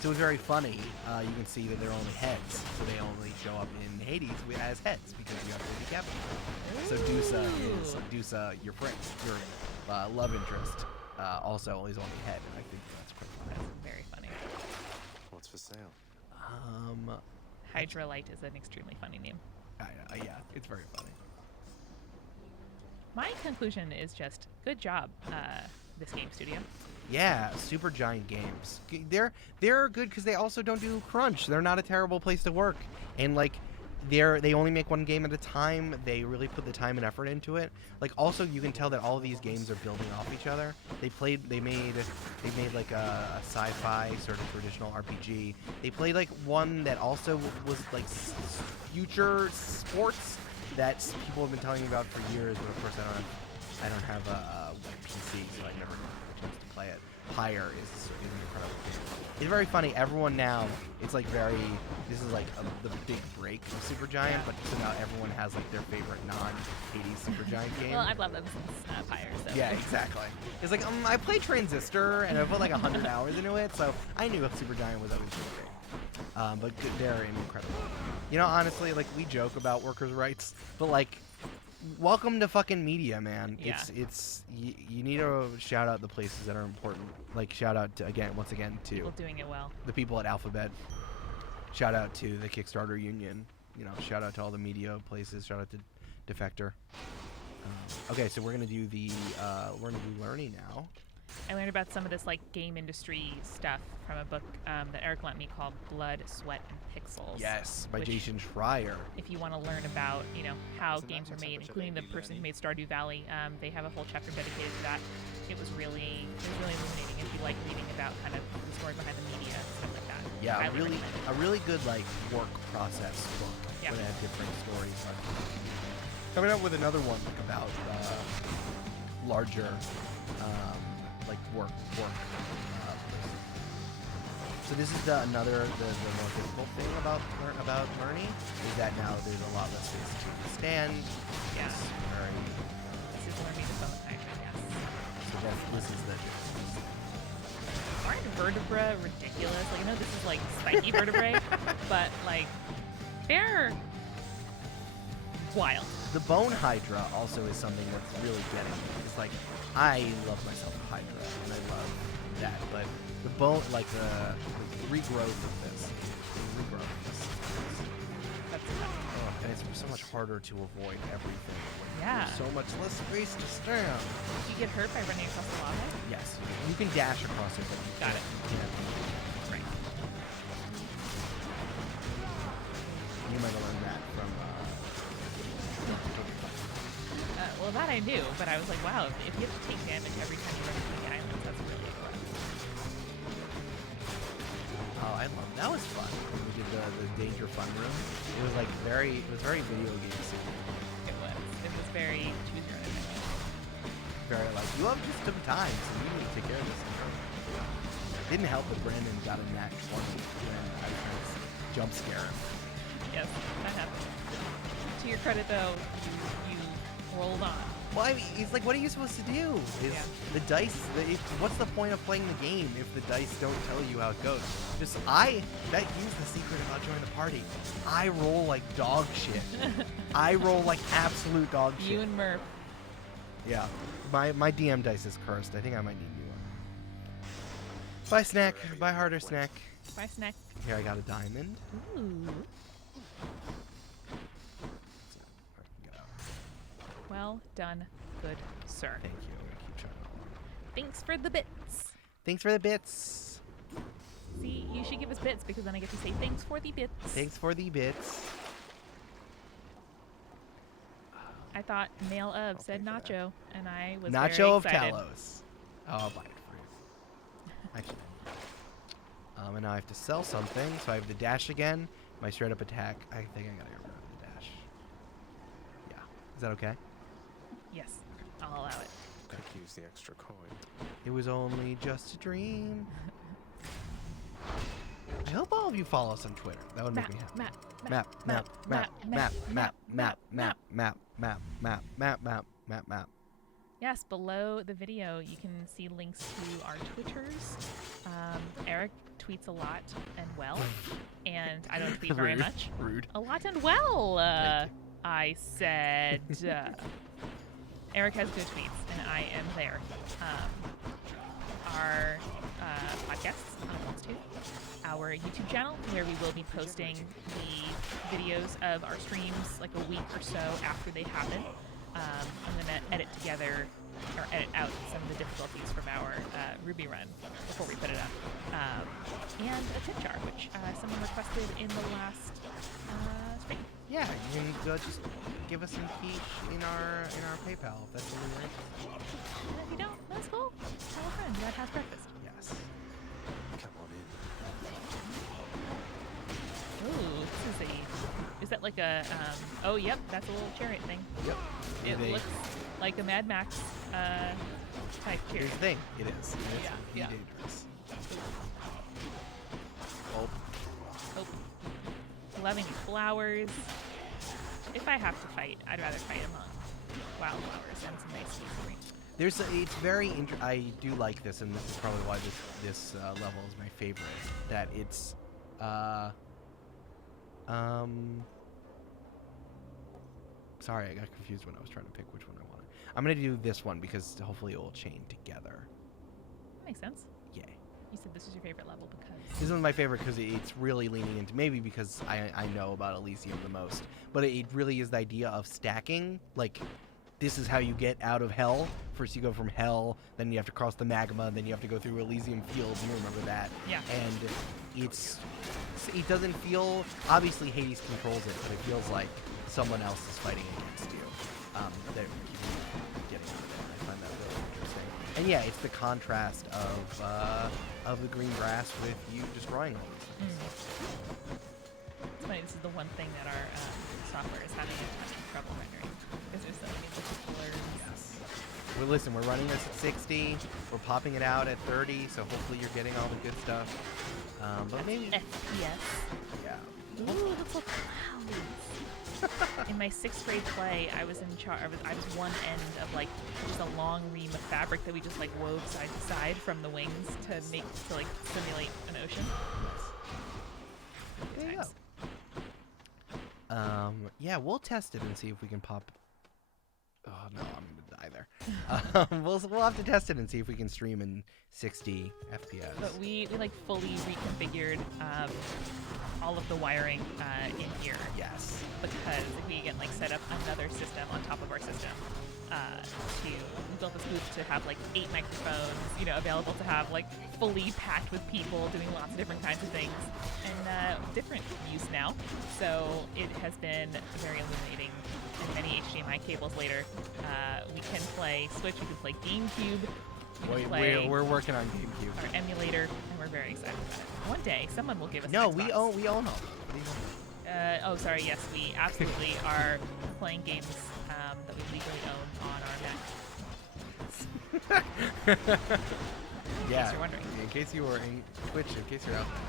So it's very funny. You can see that they're only heads, so they only show up in Hades as heads because you have to decapitate. So Dusa, your friend, your love interest, also is only head, and I think that's pretty funny. That's very funny. What's for sale? Hydrolite is an extremely funny name. Yeah, it's very funny. My conclusion is just good job, this game studio. Yeah, Super Giant Games. They're good because they also don't do crunch. They're not a terrible place to work, and like they only make one game at a time. They really put the time and effort into it. Like also, you can tell that all of these games are building off each other. They made like a sci-fi sort of traditional RPG. They played like one that also was like future sports that people have been telling me about for years. But of course, I don't have a PC, so I never got a chance to play it. Pyre is an incredible game. It's very funny. Everyone now, it's like this is like the big break of Supergiant, but so now everyone has like their favorite non-80s Supergiant game. Well, I've loved them since Pyre, so. Yeah, exactly. It's like, I played Transistor, and I put like 100 hours into it, so I knew Supergiant was always really great. But they're incredible. You know, honestly, like, we joke about workers' rights, but like, welcome to fucking media, man. Yeah. You need to shout out the places that are important. Like, shout out to, once again to People doing it well. the people at Alphabet. Shout out to the Kickstarter Union. You know, shout out to all the media places. Shout out to Defector. Okay, so we're gonna do Learny now. I learned about some of this like game industry stuff from a book that Eric lent me called Blood, Sweat, and Pixels. Yes, by which, Jason Schreier. If you want to learn about, how Isn't that games are some made, type of including the baby person who learning? made Stardew Valley, they have a whole chapter dedicated to that. It was really illuminating if you like reading about kind of the story behind the media and stuff like that. Yeah, Highly recommend it. a really good like work process book. Yeah. Where they have different stories. Coming up with another one about larger like work. So this is the more difficult thing about learning is that now there's a lot less ways to understand. Yeah. It's very, This is learning the bone hyphen, yes. so this is the Aren't vertebra ridiculous? Like, I know this is like spiky vertebrae, but like, they're wild. The bone hydra also is something that's really getting me. It's like, I love myself a hydra, and I love that, but the bone, like the regrowth of this, That's tough. and it's so much harder to avoid everything. When Yeah. there's so much less space to stand. You get hurt by running across the lava? Yes, you can dash across it, but you Got it. can't. Right. You might have learned that from. Well, that I knew, but I was like, wow, if you have to take damage every time you run into the islands, that's really cool. Oh, I love that. Was fun. When we did the danger fun room. It was like very video game similar. It was very choose your own adventure. Very like, you have just some time, so you need to take care of this. It didn't help that Brandon got a nat 20 when I was trying to jump scare him. Yes, that happened. To your credit, though, you rolled on. Well, I mean, it's like, what are you supposed to do? Yeah. The dice, what's the point of playing the game if the dice don't tell you how it goes? Here's the secret about joining the party. I roll like dog shit. I roll like absolute dog shit. You and Murph. Yeah. My DM dice is cursed. I think I might need new one. Bye, Snack. Bye, Harder Snack. Bye, Snack. Here, I got a diamond. Ooh. Well done, good sir. Thank you. I'm gonna keep trying. Thanks for the bits. Thanks for the bits. See, you should give us bits because then I get to say thanks for the bits. Thanks for the bits. I thought male of I'll said pay for that. Nacho, and I was Nacho very of excited. Talos. Oh, I'll buy it for you. Actually. And now I have to sell something, so I have the dash again. My straight up attack. I think I gotta get rid of the dash. Yeah. Is that okay? Yes, I'll allow it. Could use the extra coin. It was only just a dream. I hope all of you follow us on Twitter. That would make me happy. Map. Yes, below the video you can see links to our Twitters. Eric tweets a lot and well, and I don't tweet very much. Rude. A lot and well, Thank you. I said. Eric has good tweets, and I am there. Our podcasts on Wants To, our YouTube channel, where we will be posting the videos of our streams like a week or so after they happen. I'm going to edit out some of the difficulties from our Ruby run before we put it up. And a tip jar, which someone requested in the last stream. Yeah, you can go just give us some quiche in our PayPal if that's what you're interested And if you don't, that's cool. Tell a friend. That has breakfast. in. Yes. Come on in. Ooh, this is is that like a, oh, yep, that's a little chariot thing. Yep. It looks like a Mad Max type Here's chariot. the thing. It is. It's Yeah. dangerous. Oh. Oh, loving these flowers. If I have to fight, I'd rather fight among wildflowers and some nice scenery. It's very I do like this, and this is probably why this level is my favorite. That it's sorry, I got confused when I was trying to pick which one I wanted. I'm gonna do this one because hopefully it will chain together. That makes sense. Yay. You said this is your favorite level because This one's my favorite because it's really leaning into, maybe because I know about Elysium the most, but it really is the idea of stacking. Like, this is how you get out of hell. First you go from hell, then you have to cross the magma, then you have to go through Elysium Fields, you remember that. Yeah. And it doesn't feel, obviously Hades controls it, but it feels like someone else is fighting against you. They're getting out of there. I find that really interesting. And yeah, it's the contrast of the green grass with you destroying all these things. it's funny. This is the one thing that our software is having a ton of trouble rendering because there's so many particulars. Yes. Well, listen, we're running this at 60. We're popping it out at 30, so hopefully you're getting all the good stuff. But maybe, FPS. yeah. Ooh, look at clouds. In my 6th grade play, I was in charge. I was one end of like just a long ream of fabric that we just like wove side to side from the wings to simulate an ocean. There you Times. go. Yeah, we'll test it and see if we can pop. Oh no, I'm gonna die there. We'll have to test it and see if we can stream in 60 FPS. But we like fully reconfigured all of the wiring in here Yes. because we can like set up another system on top of our system. We built this booth to have like 8 microphones, available to have like fully packed with people doing lots of different kinds of things and different use now. So it has been very illuminating. And many HDMI cables later, we can play Switch, we can play GameCube, we can play We're working on GameCube. our emulator, and we're very excited about it. One day, someone will give us No, an we Xbox. own all. What do you want? Oh, sorry. Yes, we absolutely are playing games that we legally own on our Mac. Yeah. you're wondering. In case you were in Twitch, in case you're out there.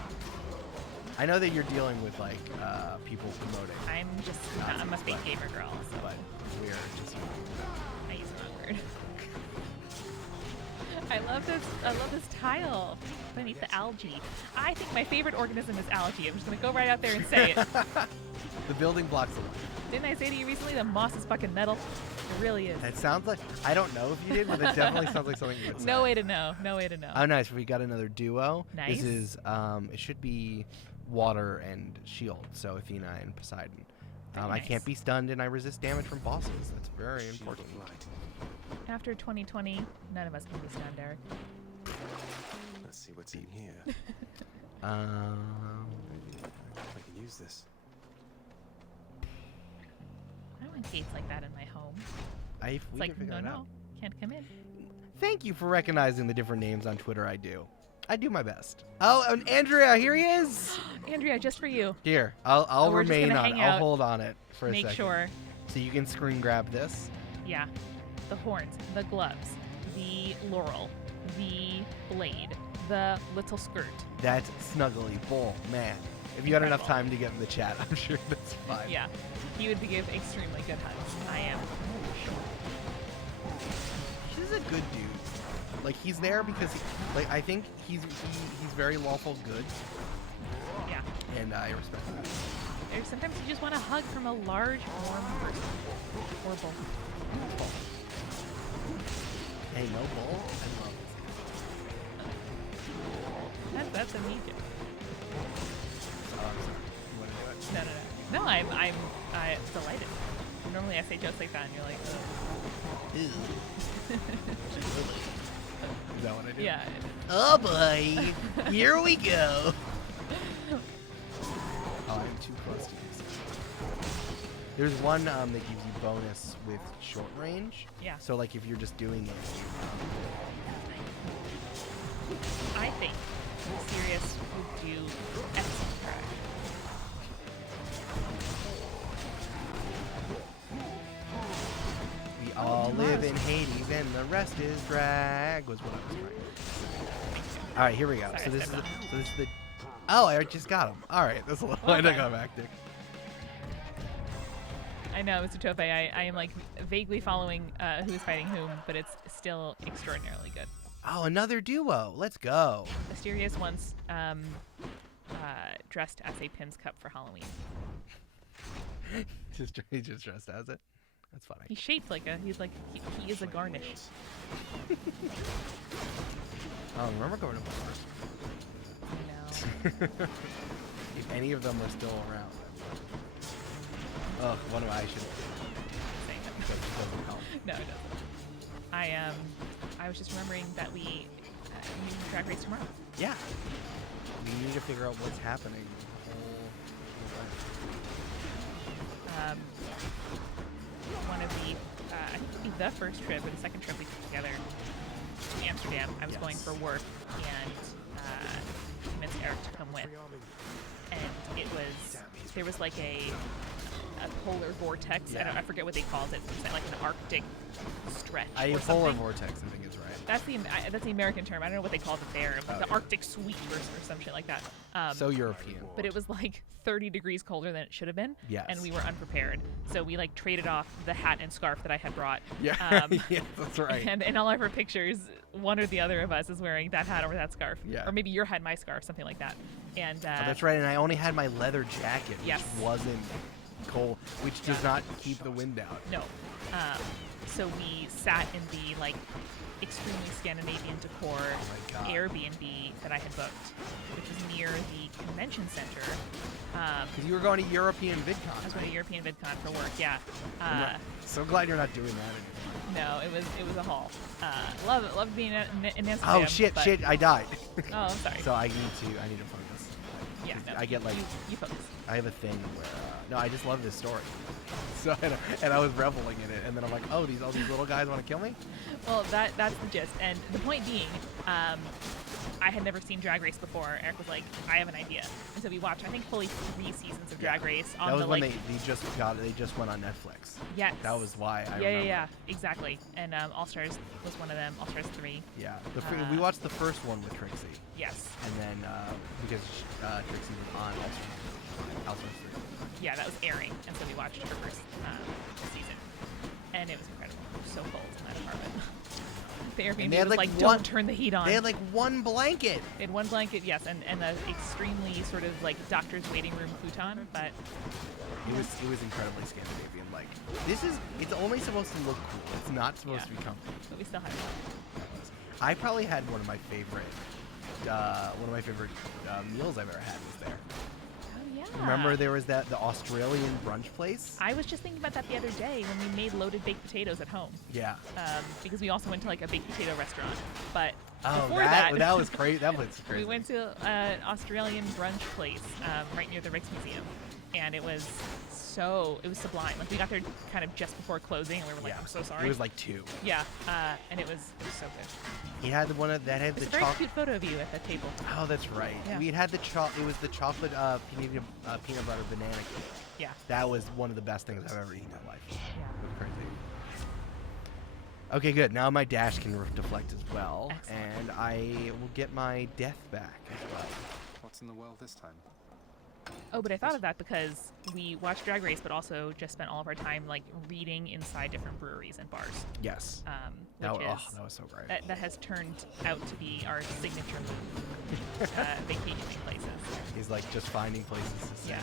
I know that you're dealing with like people promoting, I'm just not, I'm a fake gamer girl, so but we're just. I use the wrong word. I love this tile beneath the algae. I think my favorite organism is algae. I'm just gonna go right out there and say it. The building blocks of life. Didn't I say to you recently that moss is fucking metal? It really is. That sounds like, I don't know if you did, but it definitely sounds like something you would say. No way to know. No way to know. Oh, nice. We got another duo. Nice. This is, it should be water and shield, so Athena and Poseidon. Very I nice. can't be stunned, and I resist damage from bosses. That's very Shield important. of light. After 2020, none of us can be stunned, Eric. Let's see what's in here. Um, I can use this. I want gates like that in my home. we It's can like, figure no, it no, out. can't come in. Thank you for recognizing the different names on Twitter. I do my best. Oh, and Andrea, here he is. Andrea, just for you. Here, I'll Oh, we're just remain gonna on. hang I'll out. hold on it for a Make second. sure. So you can screen grab this. Yeah. The horns, the gloves, the laurel, the blade, the little skirt. That's Snuggly Bull, man. If you had enough time to get in the chat, I'm sure that's fine. Yeah. He would give extremely good hugs. I am. He's a good dude. Like he's there because I think he's very lawful good, Yeah. and I respect that. There's sometimes you just want a hug from a large, warm person. Or bull. Hey, no bull. I love this. That's a me joke. Oh, I'm sorry. You want to do it? No. No, I'm delighted. Normally I say jokes like that and you're like, ugh. Ew. Is that what I do? Yeah. Oh boy, here we go. Oh, I'm too close to use it. There's one that gives you bonus with short range. Yeah. So like if you're just doing it. I think Sirius would do excellent drag. We all live in Hades and the rest is drag was what I was trying to say. All right, here we go. Sorry, So this is step the Oh, I just got him. All right, that's a little Well done. anticlimactic. I know, Mr. Tope, I am like vaguely following who's fighting whom, but it's still extraordinarily good. Oh, another duo. Let's go. Asterius once dressed as a Pim's Cup for Halloween. He just dressed as it. That's funny. He's shaped like he is a garnish. Oh, remember going to bars? No. If any of them are still around. Oh, one of I should. Saying that. Because it doesn't help. No, it doesn't. I was just remembering that we need Drag Race tomorrow. Yeah. We need to figure out what's happening. One of the I think it'll be the first trip or the second trip we took together to Amsterdam. I was going for work and convinced Eric to come with, and it was there was like a polar vortex. Yeah. I forget what they called it. It's like an Arctic stretch. A or polar something. vortex, I think is right. That's the American term. I don't know what they called it there. Like the Okay. Arctic sweep or some shit like that. So European. But it was like 30 degrees colder than it should have been. Yes. And we were unprepared. So we like traded off the hat and scarf that I had brought. Yeah, yeah, that's right. And in all of our pictures, one or the other of us is wearing that hat or that scarf. Yeah. Or maybe your hat, my scarf, something like that. And Oh, that's right, and I only had my leather jacket, which Yes. wasn't cold, which does not keep the wind out. No. So we sat in the like extremely Scandinavian decor my God. Airbnb that I had booked, which was near the convention center. Because you were going to European I was VidCon. going to European VidCon for work. Yeah. So glad you're not doing that anymore. No, it was a haul. Love being in Amsterdam. Oh shit, but- shit, I died. Oh, I'm sorry. So I need to focus. yeah, no, I get like you focus. I have a thing where no, I just love this story. So and I was reveling in it, and then I'm like, oh, all these little guys want to kill me? Well, that's the gist. And the point being, I had never seen Drag Race before. Eric was like, I have an idea. And so we watched, I think, fully 3 seasons of Drag Race on That was the when like. they just went on Netflix. Yes. That was why I Yeah, remember. yeah, exactly. And All Stars was one of them. All Stars 3. Yeah. We watched the first one with Trixie, Yes. and then because Trixie was on All Stars 3. Yeah, that was airing, and so we watched her first season, and it was incredible. It was so cold in that apartment. The And Airbnb they had, was like, like, one- don't turn the heat on. They had like one blanket. They had one blanket, yes, and the extremely sort of like doctor's waiting room futon, but It was incredibly Scandinavian. Like it's only supposed to look cool. It's not supposed Yeah. to be comfy. we still had fun. I probably had one of my favorite meals I've ever had was there. Oh yeah. Remember there was the Australian brunch place? I was just thinking about that the other day when we made loaded baked potatoes at home. Yeah. Because we also went to like a baked potato restaurant, but Oh, before that was crazy. That was crazy. we went to an Australian brunch place right near the Rijksmuseum, and it was sublime. Like we got there kind of just before closing, and we were like, Yeah. I'm so sorry. It was like 2. Yeah, and it was so good. He had the one that had It's the a very chocolate. cute photo of you at that table. Oh, that's right. Yeah. We had the it was the chocolate peanut butter banana cake. Yeah, That was one of the best things I've ever eaten in life. yeah. It was crazy. Okay, good. Now my dash can deflect as well, Excellent. and I will get my death back as well. What's in the well this time? Oh, but I thought of that because we watched Drag Race, but also just spent all of our time like reading inside different breweries and bars. Yes. Which That was so great. that has turned out to be our signature move. Vacationing places. He's like just finding places to sit. Yeah.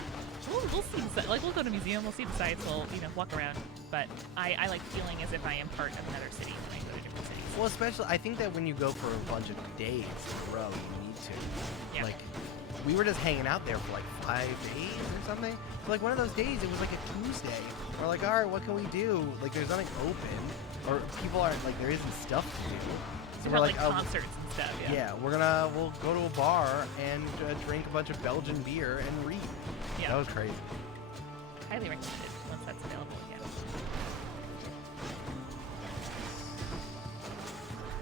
We'll see. Like we'll go to a museum. We'll see the sights. We'll walk around. But I like feeling as if I am part of another city when I go to different cities. Well, especially I think that when you go for a bunch of days in a row, you need to. Yeah. Like, we were just hanging out there for like 5 days or something. So like one of those days, it was like a Tuesday. We're like, all right, what can we do? Like, there's nothing open, or people aren't like there isn't stuff to do. So We we're had like, like concerts and stuff. Yeah. yeah, we'll go to a bar and drink a bunch of Belgian beer and read. Yeah. That was crazy. Highly recommended once that's available again.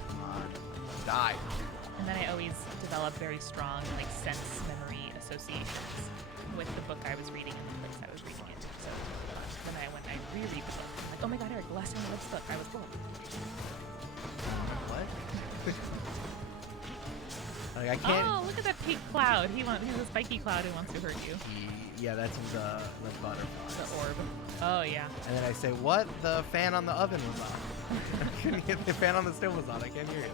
Come on, die. And then I always develop very strong like sense memory associations with the book I was reading and the place I was reading it. So then when I reread the book, I'm like, oh my god, Eric, the last time I read this book, I was 12. What? Like I can't. Oh, look at that pink cloud. He's a spiky cloud who wants to hurt you. Yeah, that's the butterfly. The orb. Oh yeah. And then I say, what? The fan on the oven was on. I couldn't get the fan on the stove was on. I can't hear you.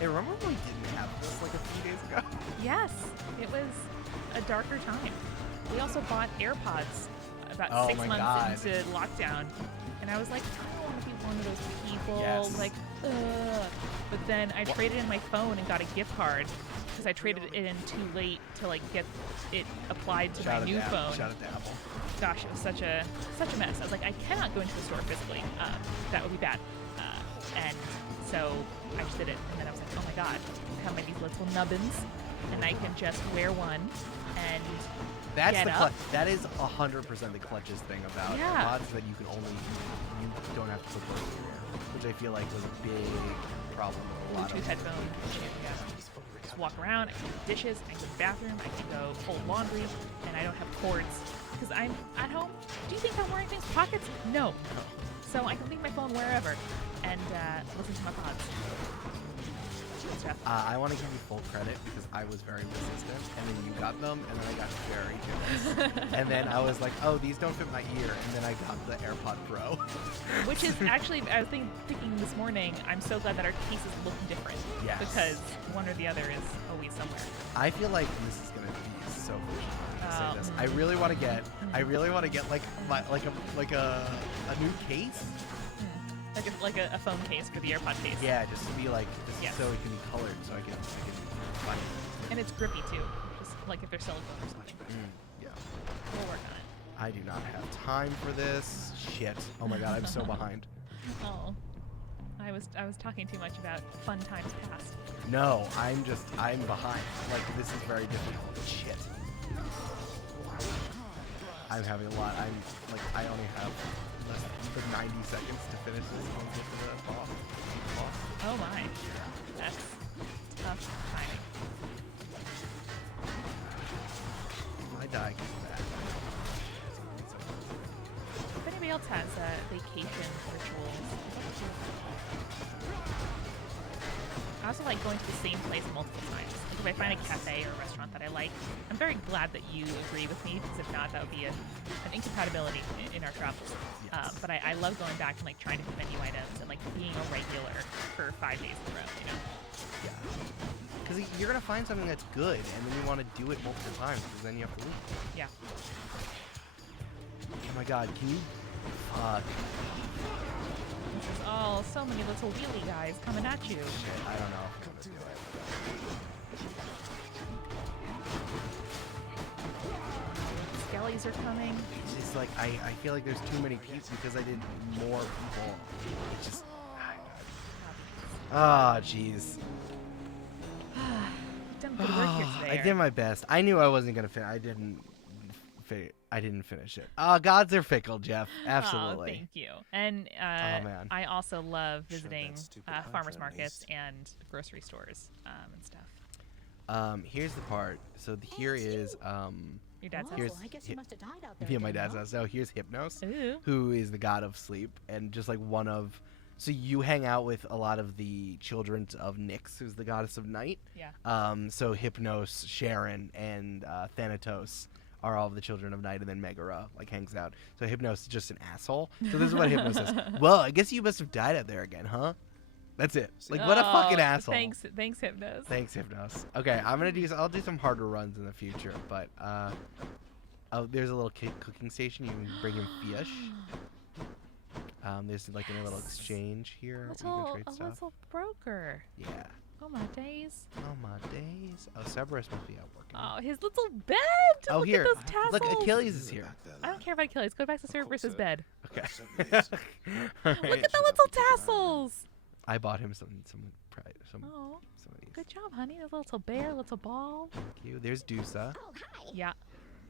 Hey, remember when we didn't have this like a few days ago? Yes, it was a darker time. We also bought AirPods about Oh 6 my months God. into lockdown, and I was like, I don't want to be one of those people. Yes. Like, ugh. But then I traded in my phone and got a gift card because I traded it in too late to like get it applied to my new phone. Shout out to Apple. Gosh, it was such a mess. I was like, I cannot go into the store physically. That would be bad. And so I just did it, and then I was like, oh my god, I have these little nubbins, and I can just wear one and That's get the up. clutch. That is 100% the clutchest thing about Yeah. AirPods, that you don't have to put both in your ear, which I feel like was a big problem with a lot Bluetooth of. headphone. Yeah. Just walk around. I can do dishes. I can go to the bathroom. I can go fold laundry, and I don't have cords because I'm at home. Do you think I'm wearing things with pockets? No. So I can leave my phone wherever and listen to my pods. Good stuff. I want to give you full credit because I was very resistant, and then you got them, and then I got very jealous. And then I was like, oh, these don't fit my ear, and then I got the AirPod Pro. Which is actually, I was thinking this morning, I'm so glad that our cases look different. Yes. Because one or the other is always somewhere. I feel like this is gonna be so cool to say this. I Mm. really want to get like a new case. Like a phone case for the AirPod case. Yeah, just to be like, Yes. so it can be colored, so I can find it. And it's grippy too. Just like if they're silicone or something. Yeah. We'll work on it. I do not have time for this. Shit. Oh my god, I'm so behind. Oh. I was talking too much about fun times past. No, I'm behind. Like, this is very difficult. Shit. I'm having a lot. I only have less than 90 seconds to finish this and get to the boss. Oh my. That's tough timing. If I die, get back. If anybody else has vacation rituals, I also like going to the same place multiple times. Like if I find a cafe or a restaurant that I like, I'm very glad that you agree with me, because if not, that would be an incompatibility in our travels. Yes. But I love going back and like trying different menu items and like being a regular for 5 days in a row, you know? Yeah. Because you're going to find something that's good, and then you want to do it multiple times, because then you have to leave. Yeah. Oh my god, can you... Fuck. This is all so many little wheelie guys coming at you. Shit, I don't know if I'm going to do it. Skellies are coming. It's just like, I feel like there's too many people because I did more people. It's just... Oh, jeez. You've done good work here today. I did Eric. my best. I knew I wasn't gonna finish. I didn't finish it. Gods are fickle, Jeff. Oh, Absolutely. thank you. And man. I also love Sure, visiting that stupid farmers hunter, at markets least. and grocery stores and stuff. Here's the part. So here is Your dad's Here's- I guess he must have died out there. yeah, my again, dad's huh? house. So here's Hypnos, Ooh. who is the god of sleep, and just like one of. So you hang out with a lot of the children of Nyx, who's the goddess of night. Yeah. So Hypnos, Sharon, and Thanatos are all of the children of night, and then Megara like hangs out. So Hypnos is just an asshole. So this is what Hypnos says. Well, I guess you must have died out there again, huh? That's it. Like what a fucking Oh, asshole. Thanks, Hypnos. Thanks, Hypnos. Okay, I'll do some harder runs in the future, but there's a little cooking station. You can bring him fish. There's like a little exchange here. where you can Little, trade a stuff. little broker. Yeah. Oh my days. Oh my days. Oh, Cerberus must be out working. Oh, his little bed. Oh, Look here. at those tassels. Look, Achilles is here. I don't care about Achilles. Go back to Cerberus's bed. Okay. Look at the little tassels. I bought him some Oh, of these. good job, honey. A little bear, little ball. Thank you. There's Dusa. Oh, hi. Yeah,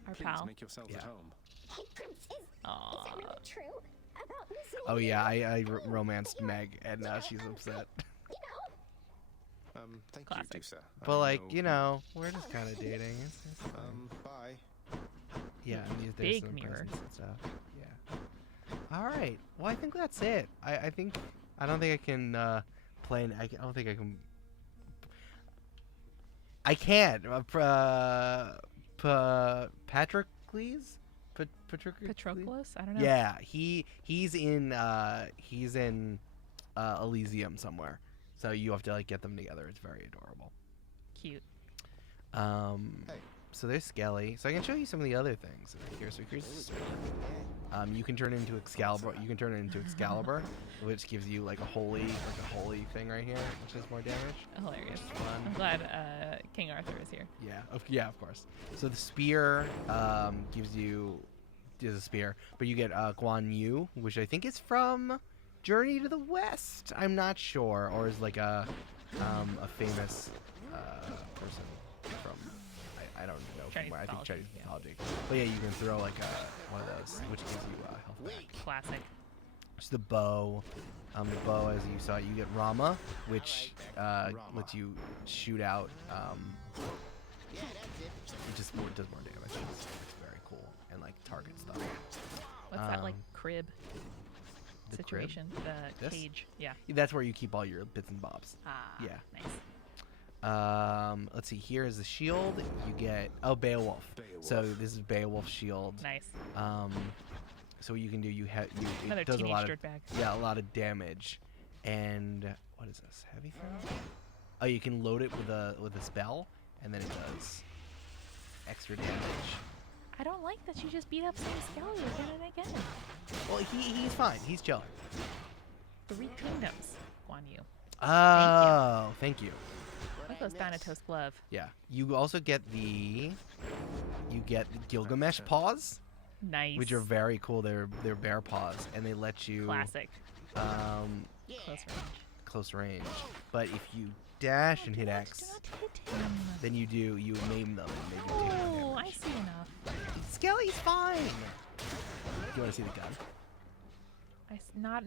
our Please pal. make yourselves at Yeah. home. Hey, Prince, is that really Aw. true? About missing Oh you? yeah, I romanced Meg, and now she's upset. You know, Thank Classic. you, Dusa. But like, you know, we're just kind of dating. It's fine. Bye. Yeah, and there's Big some mirror. presents and stuff. Yeah. All right. Well, I think that's it. I think I don't think I can play. I don't think I can. I can't. Patroclus. Patroclus? I don't know. Yeah, he's in Elysium somewhere. So you have to like get them together. It's very adorable. Cute. Hey. So there's Skelly. So I can show you some of the other things right here. So here's the sword. You can turn it into Excalibur. You can turn it into Excalibur, which gives you like a holy thing right here, which does more damage. Hilarious. Which is fun. I'm glad King Arthur is here. Yeah, of course. So the spear gives you a spear, but you get Guan Yu, which I think is from Journey to the West. I'm not sure, or is like a famous person from I don't know. From Chinese where. I think mythology, Chinese yeah. mythology. But yeah, you can throw like one of those, which gives you health back. Classic. It's the bow. The bow, as you saw, you get Rama, which lets you shoot out. It just does more damage. It's very cool and like target stuff. What's that like Um, crib the crib? situation? The This? cage. Yeah. That's where you keep all your bits and bobs. Ah. Yeah. Nice. Let's see. Here is the shield. You get Beowulf. So this is Beowulf's shield. Nice. So what you can do, Another it does a teenage lot of dirtbag. a lot of damage, and what is this? Heavy throw? Oh, you can load it with a spell, and then it does extra damage. I don't like that you just beat up some Skelly again and again. Well, he's fine. He's chilling. 3 kingdoms, Guan Yu. Oh, thank you. Look at those Thanatos glove. Yeah. You also get the Gilgamesh paws, Nice. which are very cool. They're bear paws, and they let you classic. Close range. close range. But if you dash and hit Do X, not hit him. then you maim them and they do Oh, I damage. see enough. Skelly's fine. Do you want to see the gun?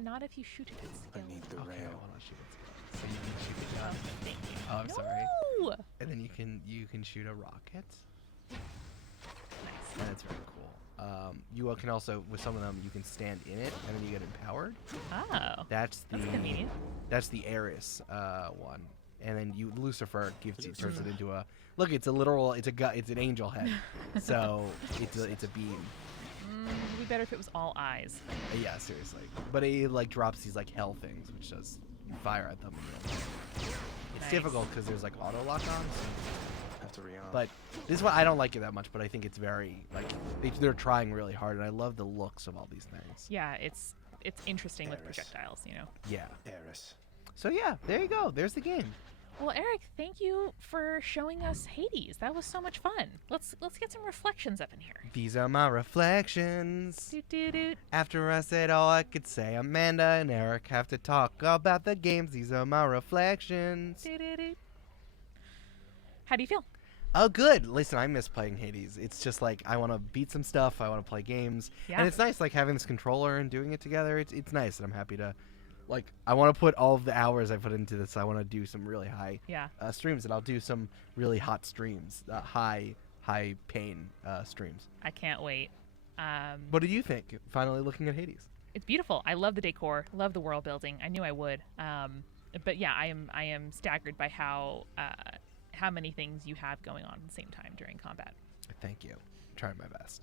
Not if you shoot it at Skelly. I need the Okay, rail. hold on, shoot it. So you can shoot the Oh, gun. thank you. Oh, I'm no! sorry. And then you can shoot a rocket. Nice. And it's very cool. You can also, with some of them, you can stand in it, and then you get empowered. Oh, That's that's convenient. That's the Ares one, and then Lucifer turns it into a look. It's a literal. It's an angel head. So it's a beam. It'd be better if it was all eyes. Yeah, seriously. But it like drops these like hell things, which does you fire at them. It's Nice. difficult because there's like auto lock on. Have to re-arm. But this is why I don't like it that much. But I think it's very like they're trying really hard, and I love the looks of all these things. Yeah, it's interesting with Ares. projectiles, you know. Yeah. Eris. So yeah, there you go. There's the game. Well, Eric, thank you for showing us Hades. That was so much fun. Let's get some reflections up in here. These are my reflections. Doot, doot, doot. After I said all I could say, Amanda and Eric have to talk about the games. These are my reflections. Doot, doot, doot. How do you feel? Oh, good. Listen, I miss playing Hades. It's just like I want to beat some stuff. I want to play games, Yeah. and it's nice like having this controller and doing it together. It's nice, and I'm happy to, like, I want to put all of the hours I put into this. I want to do some really high Yeah. streams, and I'll do some really hot streams, high pain streams. I can't wait. What do you think? Finally looking at Hades. It's beautiful. I love the decor. Love the world building. I knew I would. But yeah, I am staggered by how many things you have going on at the same time during combat. Thank you. I'm trying my best.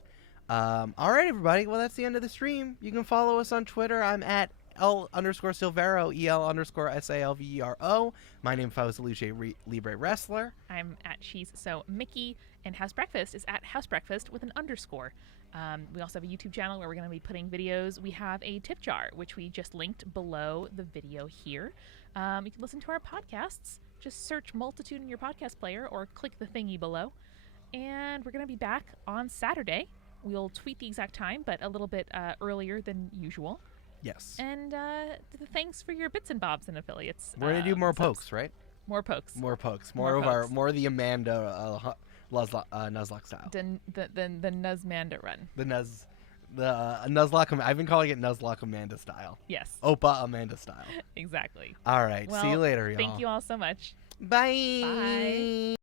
All right, everybody. Well, that's the end of the stream. You can follow us on Twitter. I'm at L_Silvero, EL_SALVERO. My name is Luce Libre Wrestler. I'm at She's So Mickey, and House Breakfast is at House Breakfast with an underscore. We also have a YouTube channel where we're going to be putting videos. We have a tip jar, which we just linked below the video here. You can listen to our podcasts. Just search Multitude in your podcast player or click the thingy below. And we're going to be back on Saturday. We'll tweet the exact time, but a little bit earlier than usual. Yes. And thanks for your bits and bobs and affiliates. We're going to do more subs. pokes, right? More pokes. More pokes. More pokes. More of the Amanda Nuzlocke style. The Nuzmanda run. The Nuzlocke. I've been calling it Nuzlocke Amanda style. Yes. Opa Amanda style. Exactly. All right. Well, see you later, y'all. Thank you all so much. Bye. Bye.